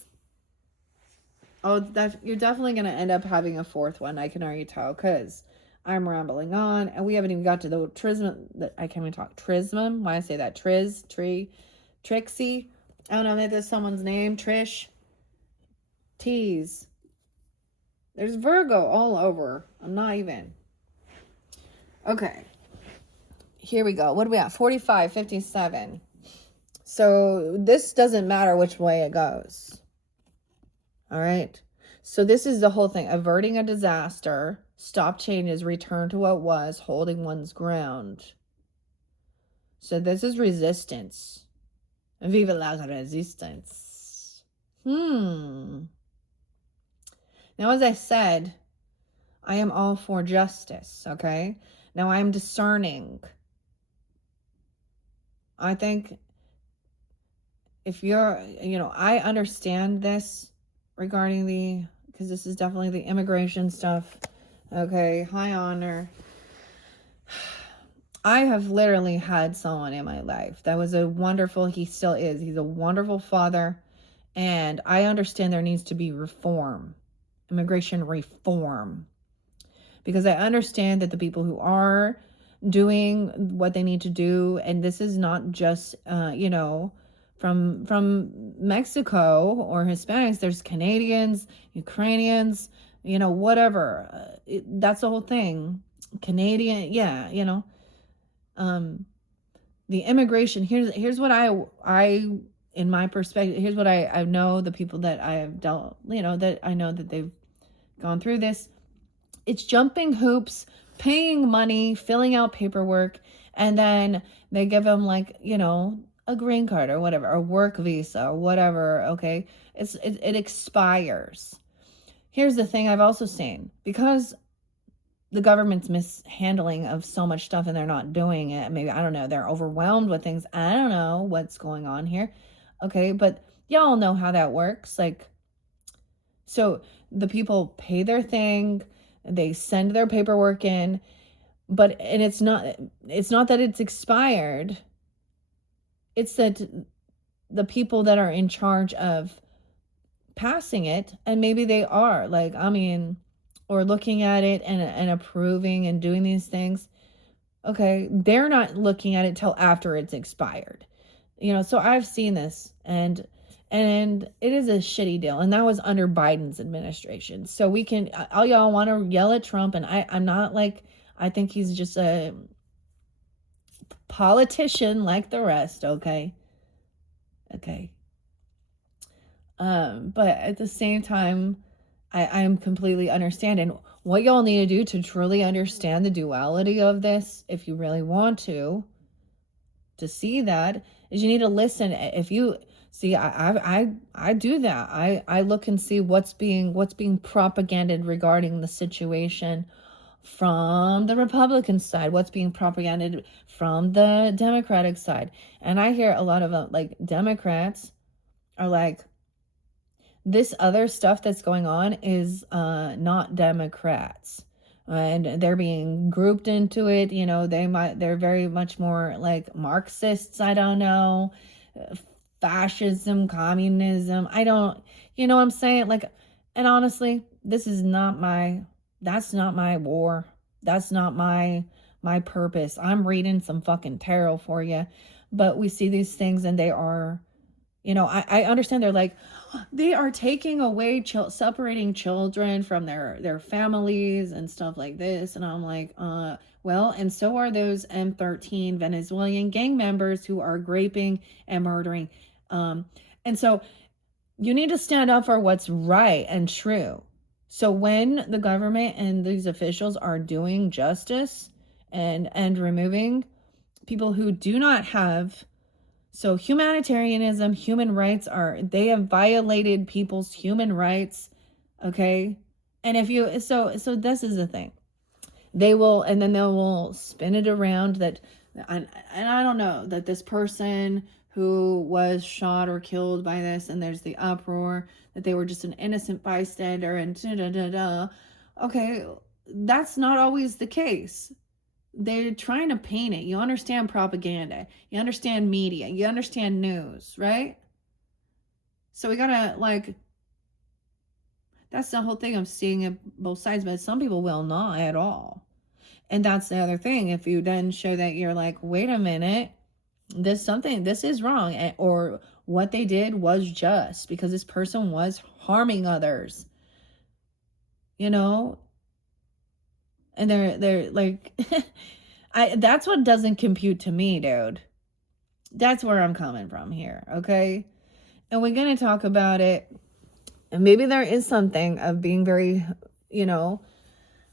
Oh, you're definitely going to end up having a fourth one. I can already tell because I'm rambling on. And we haven't even got to the trism. I can't even talk. Trismum. Why I say that? Trixie. I don't know if that's someone's name. Trish. Tease. There's Virgo all over. I'm not even. Okay. Here we go. What do we got? 45, 57. So this doesn't matter which way it goes. All right. So this is the whole thing. Averting a disaster, stop changes, return to what was, holding one's ground. So this is resistance. Vive la resistance. Now, as I said, I am all for justice, okay? Now, I'm discerning. I think if you're, I understand this regarding because this is definitely the immigration stuff. Okay, high honor. I have literally had someone in my life that was he still is. He's a wonderful father. And I understand there needs to be reform, immigration reform. Because I understand that the people who are doing what they need to do, and this is not just, from Mexico or Hispanics, there's Canadians, Ukrainians, whatever. That's the whole thing. Canadian, yeah, the immigration, here's what I in my perspective, here's what I know, the people that I have dealt, that I know that they've gone through this. It's jumping hoops, paying money, filling out paperwork, and then they give them a green card or whatever, a work visa or whatever, okay? It expires. Here's the thing I've also seen, because the government's mishandling of so much stuff and they're not doing it. Maybe, I don't know, they're overwhelmed with things. I don't know what's going on here. Okay, but y'all know how that works. So the people pay their thing, they send their paperwork in, and it's not that it's expired. It's that the people that are in charge of passing it, and maybe they are or looking at it and approving and doing these things. Okay, they're not looking at it till after it's expired. So I've seen this, and it is a shitty deal, and that was under Biden's administration. So we can, all y'all want to yell at Trump, and I'm not I think he's just a politician like the rest, okay? But at the same time, I'm completely understanding what y'all need to do to truly understand the duality of this. If you really want to see that, is you need to listen. If you see, I do that. I look and see what's being propaganded regarding the situation from the Republican side, what's being propaganded from the Democratic side. And I hear a lot of Democrats are this other stuff that's going on is not Democrats, and they're being grouped into it. They're very much more like Marxists. I don't know, fascism, communism. I don't, what I'm saying? And honestly, that's not my war. That's not my purpose. I'm reading some fucking tarot for you, but we see these things and they are, I understand they are taking away, separating children from their families and stuff like this. And I'm well, and so are those M13 Venezuelan gang members who are raping and murdering. And so you need to stand up for what's right and true. So when the government and these officials are doing justice and removing people who do not have, so humanitarianism, human rights they have violated people's human rights, okay? And if you, so this is the thing. They will, and then they will spin it around that, and I don't know, that this person who was shot or killed by this, and there's the uproar, that they were just an innocent bystander, and da da da da. Okay, that's not always the case. They're trying to paint it. You understand propaganda. You understand media. You understand news, right? So we gotta, like, that's the whole thing of seeing it both sides, but some people will not at all. And that's the other thing. If you then show that you're like, wait a minute, this is wrong, or what they did was just because this person was harming others, you know, and they're like, that's what doesn't compute to me, dude. That's where I'm coming from here, okay? And we're gonna talk about it, and maybe there is something of being very, you know,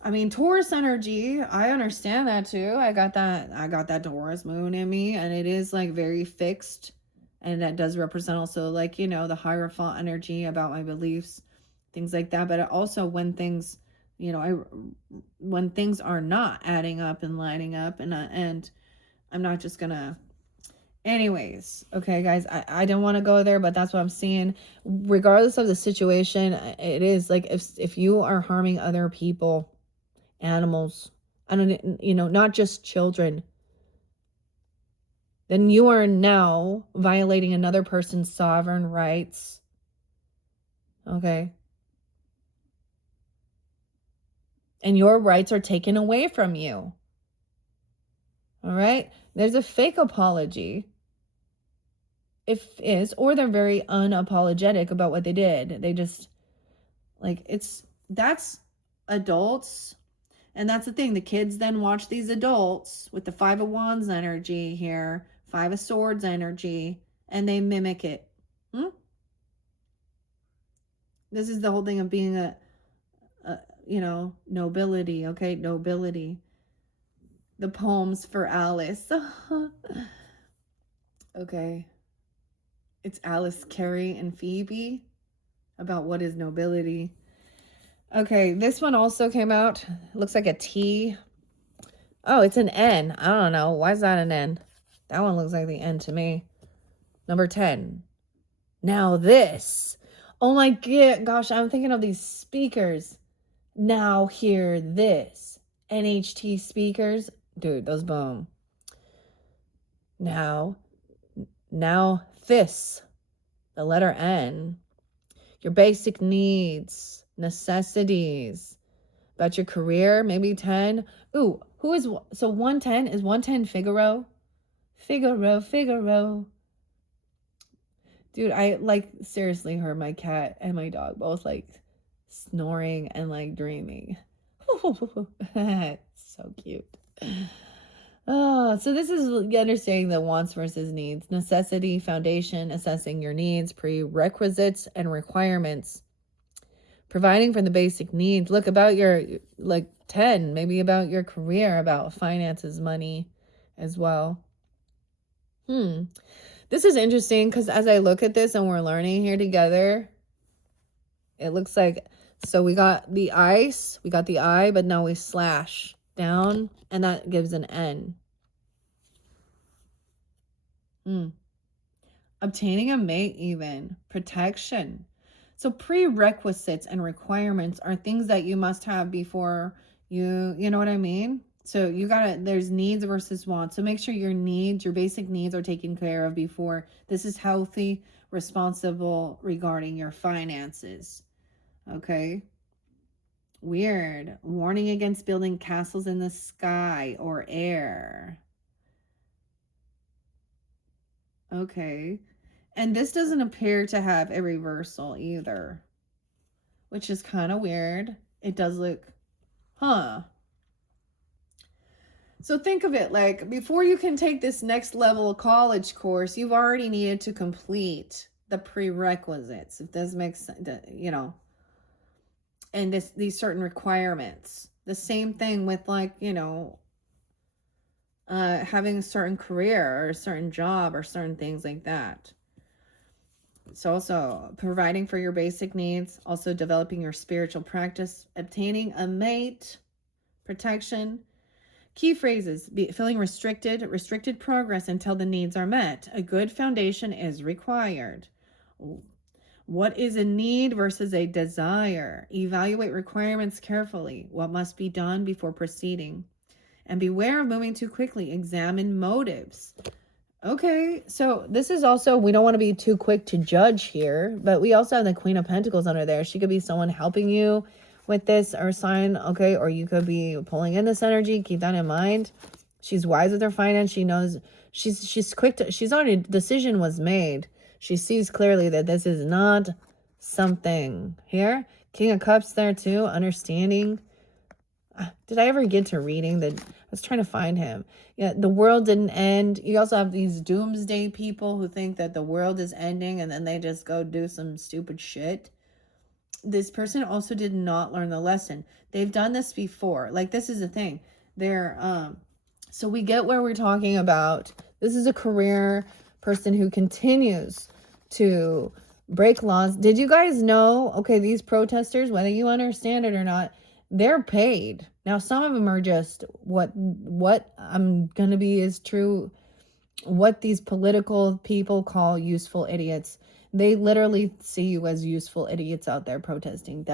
I mean, Taurus energy, I understand that too. I got that Taurus moon in me, and it is like very fixed. And that does represent also, like, you know, the Hierophant energy about my beliefs, things like that. But also when things, you know, when things are not adding up and lining up, and I'm not just gonna, anyways, okay, guys, I don't want to go there, but that's what I'm seeing. Regardless of the situation, it is like, if you are harming other people, animals, I don't, you know, not just children, then you are now violating another person's sovereign rights. Okay. And your rights are taken away from you. All right. There's a fake apology. Or they're very unapologetic about what they did. They just, like, that's adults. And that's the thing. The kids then watch these adults with the Five of Wands energy here, Five of Swords energy, and they mimic it. This is the whole thing of being a you know, nobility, okay? Nobility. The poems for Alice. Okay. It's Alice, Carrie, and Phoebe about what is nobility. Okay, this one also came out. It looks like a T. Oh, it's an N. I don't know. Why is that an N? That one looks like the N to me. Number 10. Now this. Oh my gosh, I'm thinking of these speakers. Now hear this. NHT speakers. Dude, those boom. Now this. The letter N. Your basic needs, necessities. About your career, maybe 10. Ooh, so 110? Is 110 Figaro? Figaro. Dude, I, like, seriously heard my cat and my dog both, like, snoring and, like, dreaming. So cute. Oh, so this is understanding the wants versus needs, necessity, foundation, assessing your needs, prerequisites, and requirements. Providing for the basic needs. Look, about your, like, 10, maybe about your career, about finances, money as well. This is interesting because as I look at this and we're learning here together, it looks like, so we got the ice, we got the I, but now we slash down, and that gives an N. Obtaining a mate, even. Protection. So prerequisites and requirements are things that you must have before you know what I mean? So you gotta, there's needs versus wants. So make sure your needs, your basic needs are taken care of before. This is healthy, responsible regarding your finances. Okay. Weird. Warning against building castles in the sky or air. Okay. And this doesn't appear to have a reversal either, which is kind of weird. It does look, So think of it like, before you can take this next level college course, you've already needed to complete the prerequisites, if this makes sense, you know, and these certain requirements. The same thing with, like, you know, having a certain career or a certain job or certain things like that. So also providing for your basic needs, also developing your spiritual practice, obtaining a mate, protection. Key phrases: feeling restricted progress until the needs are met. A good foundation is required. What is a need versus a desire? Evaluate requirements carefully. What must be done before proceeding? And beware of moving too quickly. Examine motives. Okay, so this is also, we don't want to be too quick to judge here, but we also have the Queen of Pentacles under there. She could be someone helping you with this or sign, okay, or you could be pulling in this energy. Keep that in mind. She's wise with her finance. She knows, she's quick to, she's already, decision was made. She sees clearly that this is not something here. King of Cups there too, understanding. Did I ever get to reading the, I was trying to find him. Yeah, the world didn't end. You also have these doomsday people who think that the world is ending and then they just go do some stupid shit. This person also did not learn the lesson. They've done this before. Like, this is the thing. So we get where we're talking about. This is a career person who continues to break laws. Did you guys know, okay, these protesters, whether you understand it or not, they're paid. Now, some of them are just what I'm going to be is true, what these political people call useful idiots. They literally see you as useful idiots out there protesting.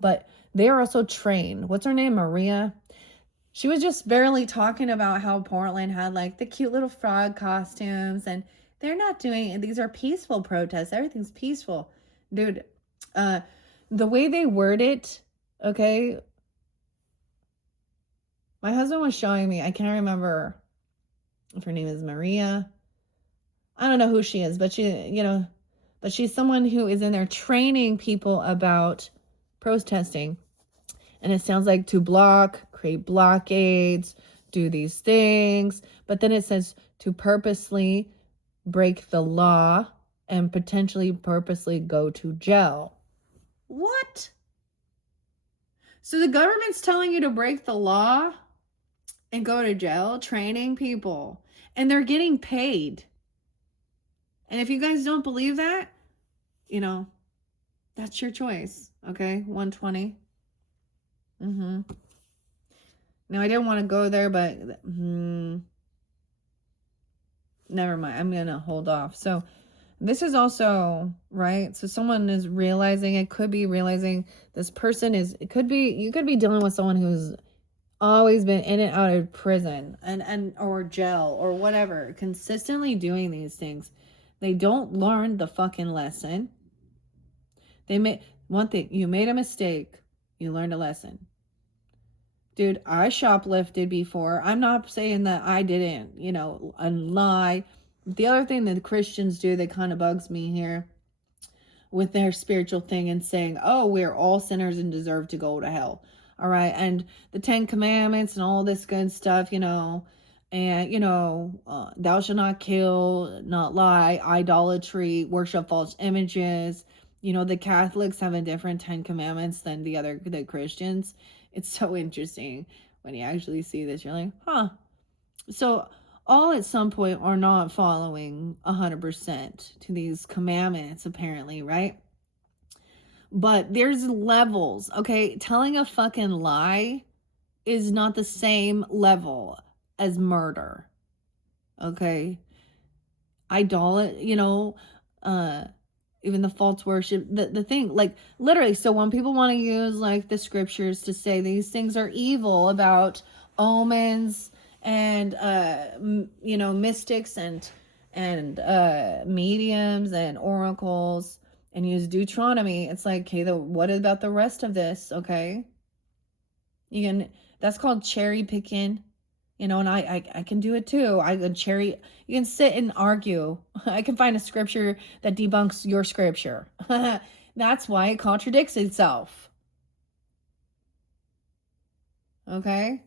But they are also trained. What's her name? Maria. She was just barely talking about how Portland had like the cute little frog costumes, and they're not doing it. These are peaceful protests. Everything's peaceful. Dude, the way they word it, okay, my husband was showing me, I can't remember if her name is Maria. I don't know who she is, but but she's someone who is in there training people about protesting. And it sounds like to block, create blockades, do these things. But then it says to purposely break the law and potentially purposely go to jail. What? So the government's telling you to break the law and go to jail, training people, and they're getting paid. And if you guys don't believe that, that's your choice. Okay, 120. Now, I didn't want to go there, but never mind. I'm going to hold off. So this is also, right? So someone is realizing, it could be realizing this person is, you could be dealing with someone who's always been in and out of prison and or jail or whatever, consistently doing these things. They don't learn the fucking lesson. They made one thing, you made a mistake, you learned a lesson. Dude, I shoplifted before. I'm not saying that I didn't, and lie. The other thing that the Christians do that kind of bugs me here with their spiritual thing and saying, oh, we're all sinners and deserve to go to hell. All right. And the 10 Commandments and all this good stuff, and, thou shalt not kill, not lie, idolatry, worship false images. The Catholics have a different 10 Commandments than the Christians. It's so interesting when you actually see this. You're like, huh. So all at some point are not following 100% to these commandments, apparently, right? But there's levels, okay? Telling a fucking lie is not the same level as murder, okay? Even the false worship, the thing, like, literally, so when people want to use, like, the scriptures to say these things are evil about omens and, mystics and mediums and oracles, and use Deuteronomy, it's like, okay, what about the rest of this, okay? That's called cherry picking. And I can do it too. You can sit and argue. I can find a scripture that debunks your scripture. That's why it contradicts itself. Okay?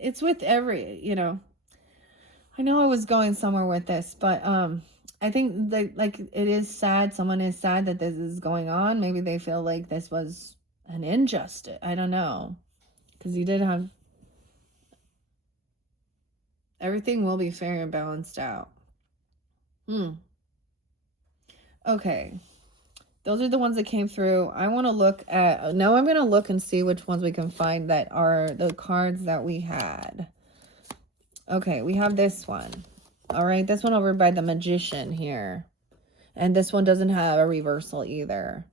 It's with I know I was going somewhere with this, but I think that, like, it is sad. Someone is sad that this is going on. Maybe they feel like this was an injustice. I don't know. Because you did have... Everything will be fair and balanced out. Okay. Those are the ones that came through. I want to look at... Now I'm going to look and see which ones we can find that are the cards that we had. Okay, we have this one. All right, this one over by the Magician here. And this one doesn't have a reversal either.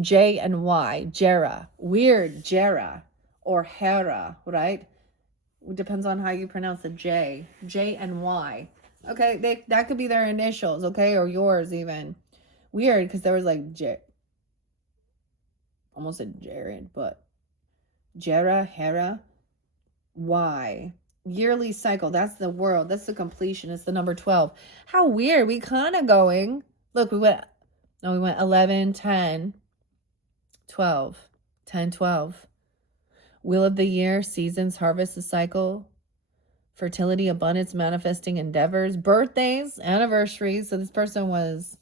J and Y, Jera. Weird, Jera. Or Hera, right? It depends on how you pronounce the J. J and Y. Okay, that could be their initials, okay? Or yours even. Weird, because there was like J. Almost said Jared, but Jera, Hera, Y. Yearly cycle. That's the world. That's the completion. It's the number 12. How weird. We kind of going. Look, we went 11, 10, 12. 10, 12. Wheel of the year, seasons, harvest, the cycle, fertility, abundance, manifesting endeavors, birthdays, anniversaries. So this person was,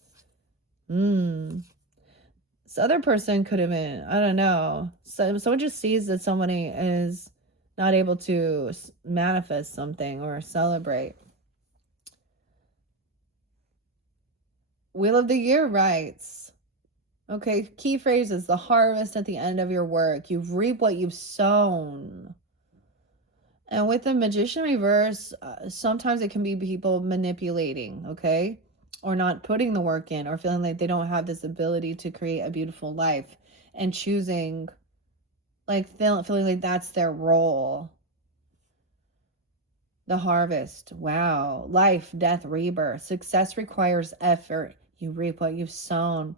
this other person could have been, I don't know. So someone just sees that somebody is not able to manifest something or celebrate. Wheel of the year writes, okay, key phrases: the harvest at the end of your work. You've reaped what you've sown. And with the Magician reverse, sometimes it can be people manipulating, okay? Or not putting the work in, or feeling like they don't have this ability to create a beautiful life, and choosing, like, feeling like that's their role. The harvest. Wow. Life, death, rebirth. Success requires effort. You reap what you've sown.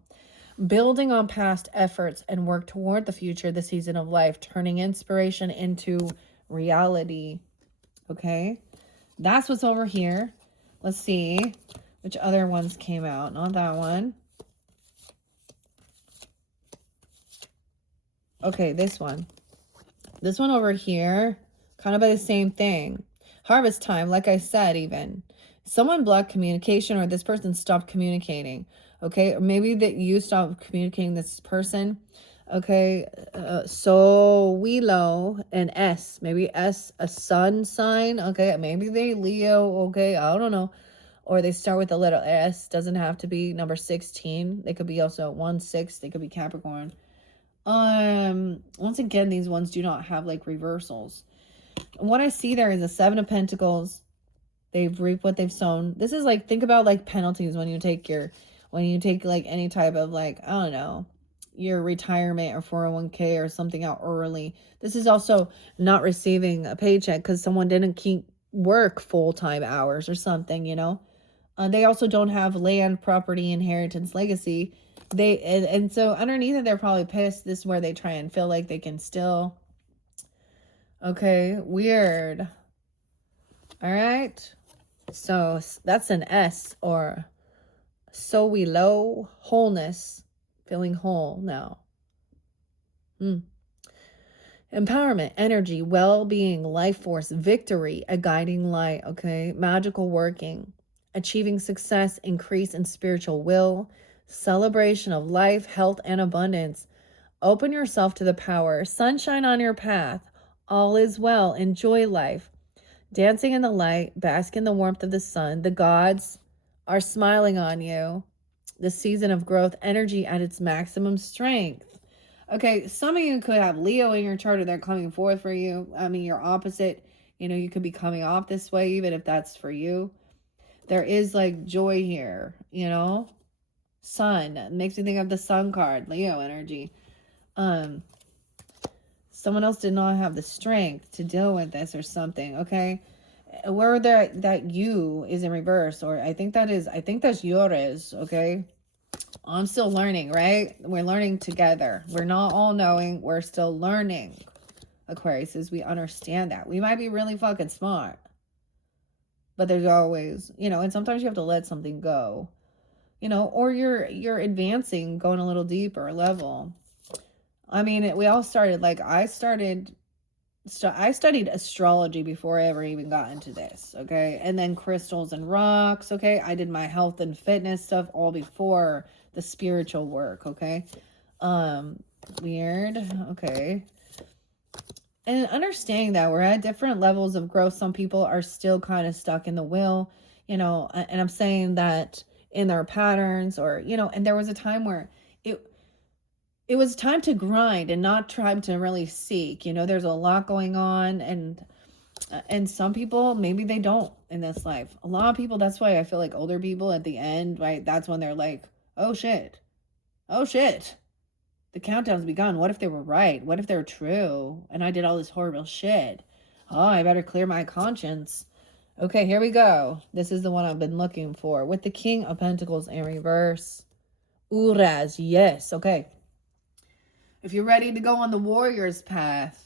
Building on past efforts and work toward the future, the season of life, turning inspiration into reality. Okay, that's what's over here. Let's see which other ones came out. Not that one. Okay, this one over here, kind of by the same thing. Harvest time, like I said. Even someone blocked communication, or this person stopped communicating. Okay, or maybe that you stopped communicating this person. Okay, so Willow and S, maybe S, a sun sign. Okay, maybe they Leo. Okay, I don't know. Or they start with a little S. Doesn't have to be number 16. They could be also 1, 6. They could be Capricorn. Once again, these ones do not have like reversals. And what I see there is a 7 of Pentacles. They've reaped what they've sown. This is like, think about like penalties when you take like any type of, like, I don't know, your retirement or 401k or something out early. This is also not receiving a paycheck because someone didn't keep work full-time hours or something, you know. They also don't have land, property, inheritance, legacy. And so underneath it, they're probably pissed. This is where they try and feel like they can still. Okay, weird. All right. So that's an S, or so we low, wholeness, feeling whole now. Empowerment, energy, well-being, life force, victory, a guiding light. Okay, magical working, achieving success, increase in spiritual will, celebration of life, health, and abundance. Open yourself to the power, sunshine on your path. All is well. Enjoy life. Dancing in the light, bask in the warmth of the sun. The gods are smiling on you. The season of growth, energy at its maximum strength. Okay, some of you could have Leo in your chart, or they're coming forth for you. I mean, you're opposite. You know, you could be coming off this way, even if that's for you. There is like joy here, you know. Sun. It makes me think of the Sun card, Leo energy. Someone else did not have the strength to deal with this or something, okay? Where that you is in reverse, or I think that's yours, okay? I'm still learning, right? We're learning together. We're not all knowing. We're still learning, Aquarius, as we understand that. We might be really fucking smart, but there's always, you know, and sometimes you have to let something go, you know, or you're advancing, going a little deeper level. I mean, we all started, like I started I studied astrology before I ever even got into this, okay? And then crystals and rocks, okay? I did my health and fitness stuff all before the spiritual work, okay? Um, Weird, okay. And understanding that we're at different levels of growth. Some people are still kind of stuck in the wheel, and I'm saying that in their patterns, or, and there was a time where it it was time to grind and not try to really seek. There's a lot going on, and some people, maybe they don't in this life. A lot of people, that's why I feel like older people at the end, right? That's when they're like, oh shit. Oh shit. The countdown's begun. What if they were right? What if they're true? And I did all this horrible shit. Oh, I better clear my conscience. Okay, here we go. This is the one I've been looking for. With the King of Pentacles in reverse. Uraz, yes. Okay. If you're ready to go on the warrior's path,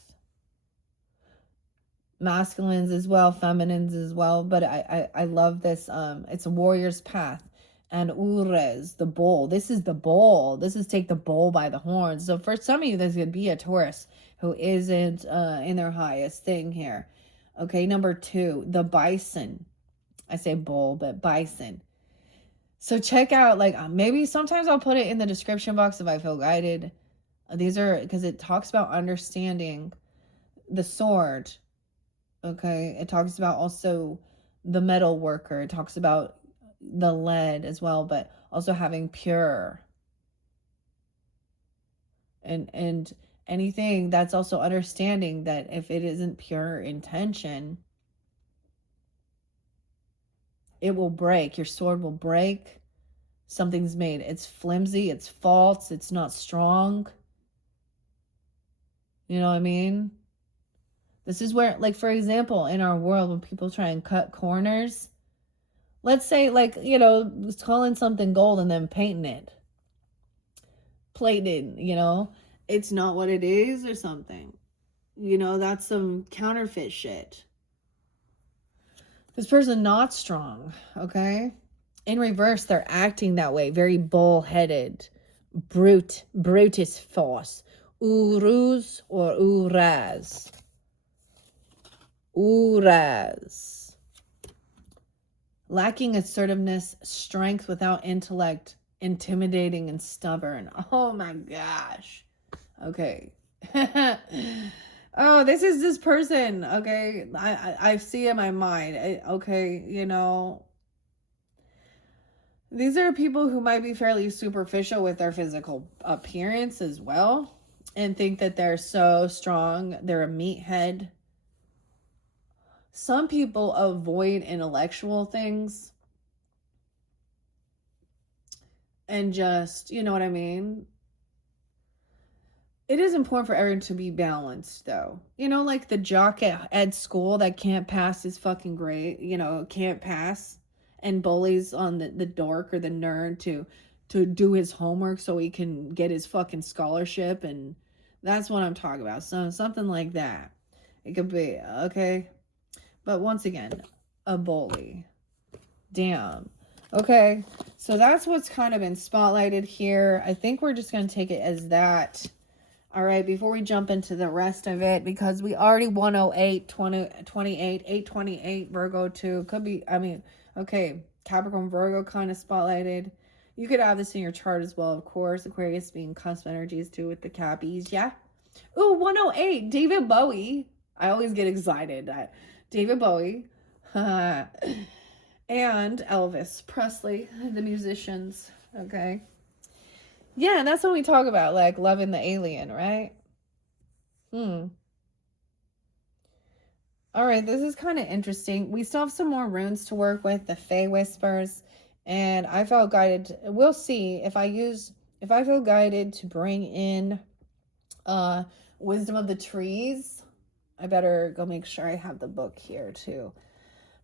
masculines as well, feminines as well, but I love this. It's a warrior's path. And Urez, the bull. This is the bull. This is take the bull by the horns. So for some of you, this could be a Taurus who isn't in their highest thing here. Okay, number 2, the bison. I say bull, but bison. So check out, like, maybe sometimes I'll put it in the description box if I feel guided. These are, because it talks about understanding the sword. Okay, it talks about also the metal worker. It talks about the lead as well, but also having pure, and anything that's also understanding that if it isn't pure intention, it will break. Your sword will break. Something's made. It's flimsy. It's false. It's not strong. You know what I mean? This is where, like, for example, in our world, when people try and cut corners, let's say, like, calling something gold and then painting it, plating, it's not what it is or something. That's some counterfeit shit. This person not strong, okay? In reverse, they're acting that way, very bull-headed, Brutus force. Uruz or Uraz. Uraz. Lacking assertiveness, strength without intellect, intimidating and stubborn. Oh my gosh. Okay. Oh, this is this person. Okay. I see in my mind. Okay, these are people who might be fairly superficial with their physical appearance as well, and think that they're so strong. They're a meathead. Some people avoid intellectual things and just, you know what I mean? It is important for everyone to be balanced, though. Like the jock at school that can't pass his fucking grade, can't pass, and bullies on the dork or the nerd to do his homework so he can get his fucking scholarship. And that's what I'm talking about. So something like that. It could be, okay? But once again, a bully. Damn. Okay, so that's what's kind of been spotlighted here. I think we're just going to take it as that. All right, before we jump into the rest of it, because we already 108, 28, 828, Virgo 2. Could be, okay, Capricorn, Virgo kind of spotlighted. You could have this in your chart as well, of course. Aquarius being cusp energies too with the Cappies, yeah. Ooh, 108, David Bowie. I always get excited. David Bowie. And Elvis Presley, the musicians, okay? Yeah, and that's when we talk about, like, loving the alien, right? All right, this is kind of interesting. We still have some more runes to work with, the Fae Whispers, and I felt guided. We'll see if I feel guided to bring in Wisdom of the Trees. I better go make sure I have the book here, too.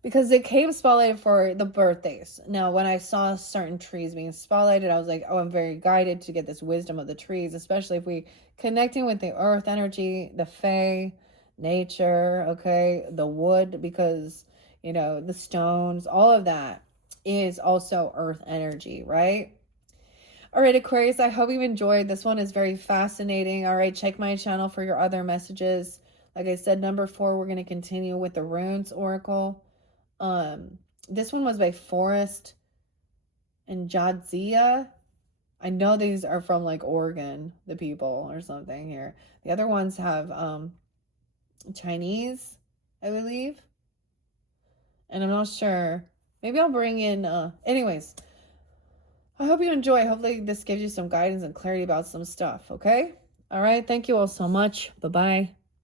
Because it came spotlighted for the birthdays. Now, when I saw certain trees being spotlighted, I was like, oh, I'm very guided to get this wisdom of the trees, especially if we connecting with the earth energy, the fae, nature, okay, the wood, because, the stones, all of that is also earth energy, right? All right, Aquarius, I hope you've enjoyed. This one is very fascinating. All right, check my channel for your other messages. Like I said, number 4, we're going to continue with the Runes Oracle. This one was by Forrest and Jadzia. I know these are from like Oregon, the people or something here. The other ones have Chinese, I believe. And I'm not sure. Maybe I'll bring in anyways. I hope you enjoy. Hopefully this gives you some guidance and clarity about some stuff, okay? All right, thank you all so much. Bye-bye.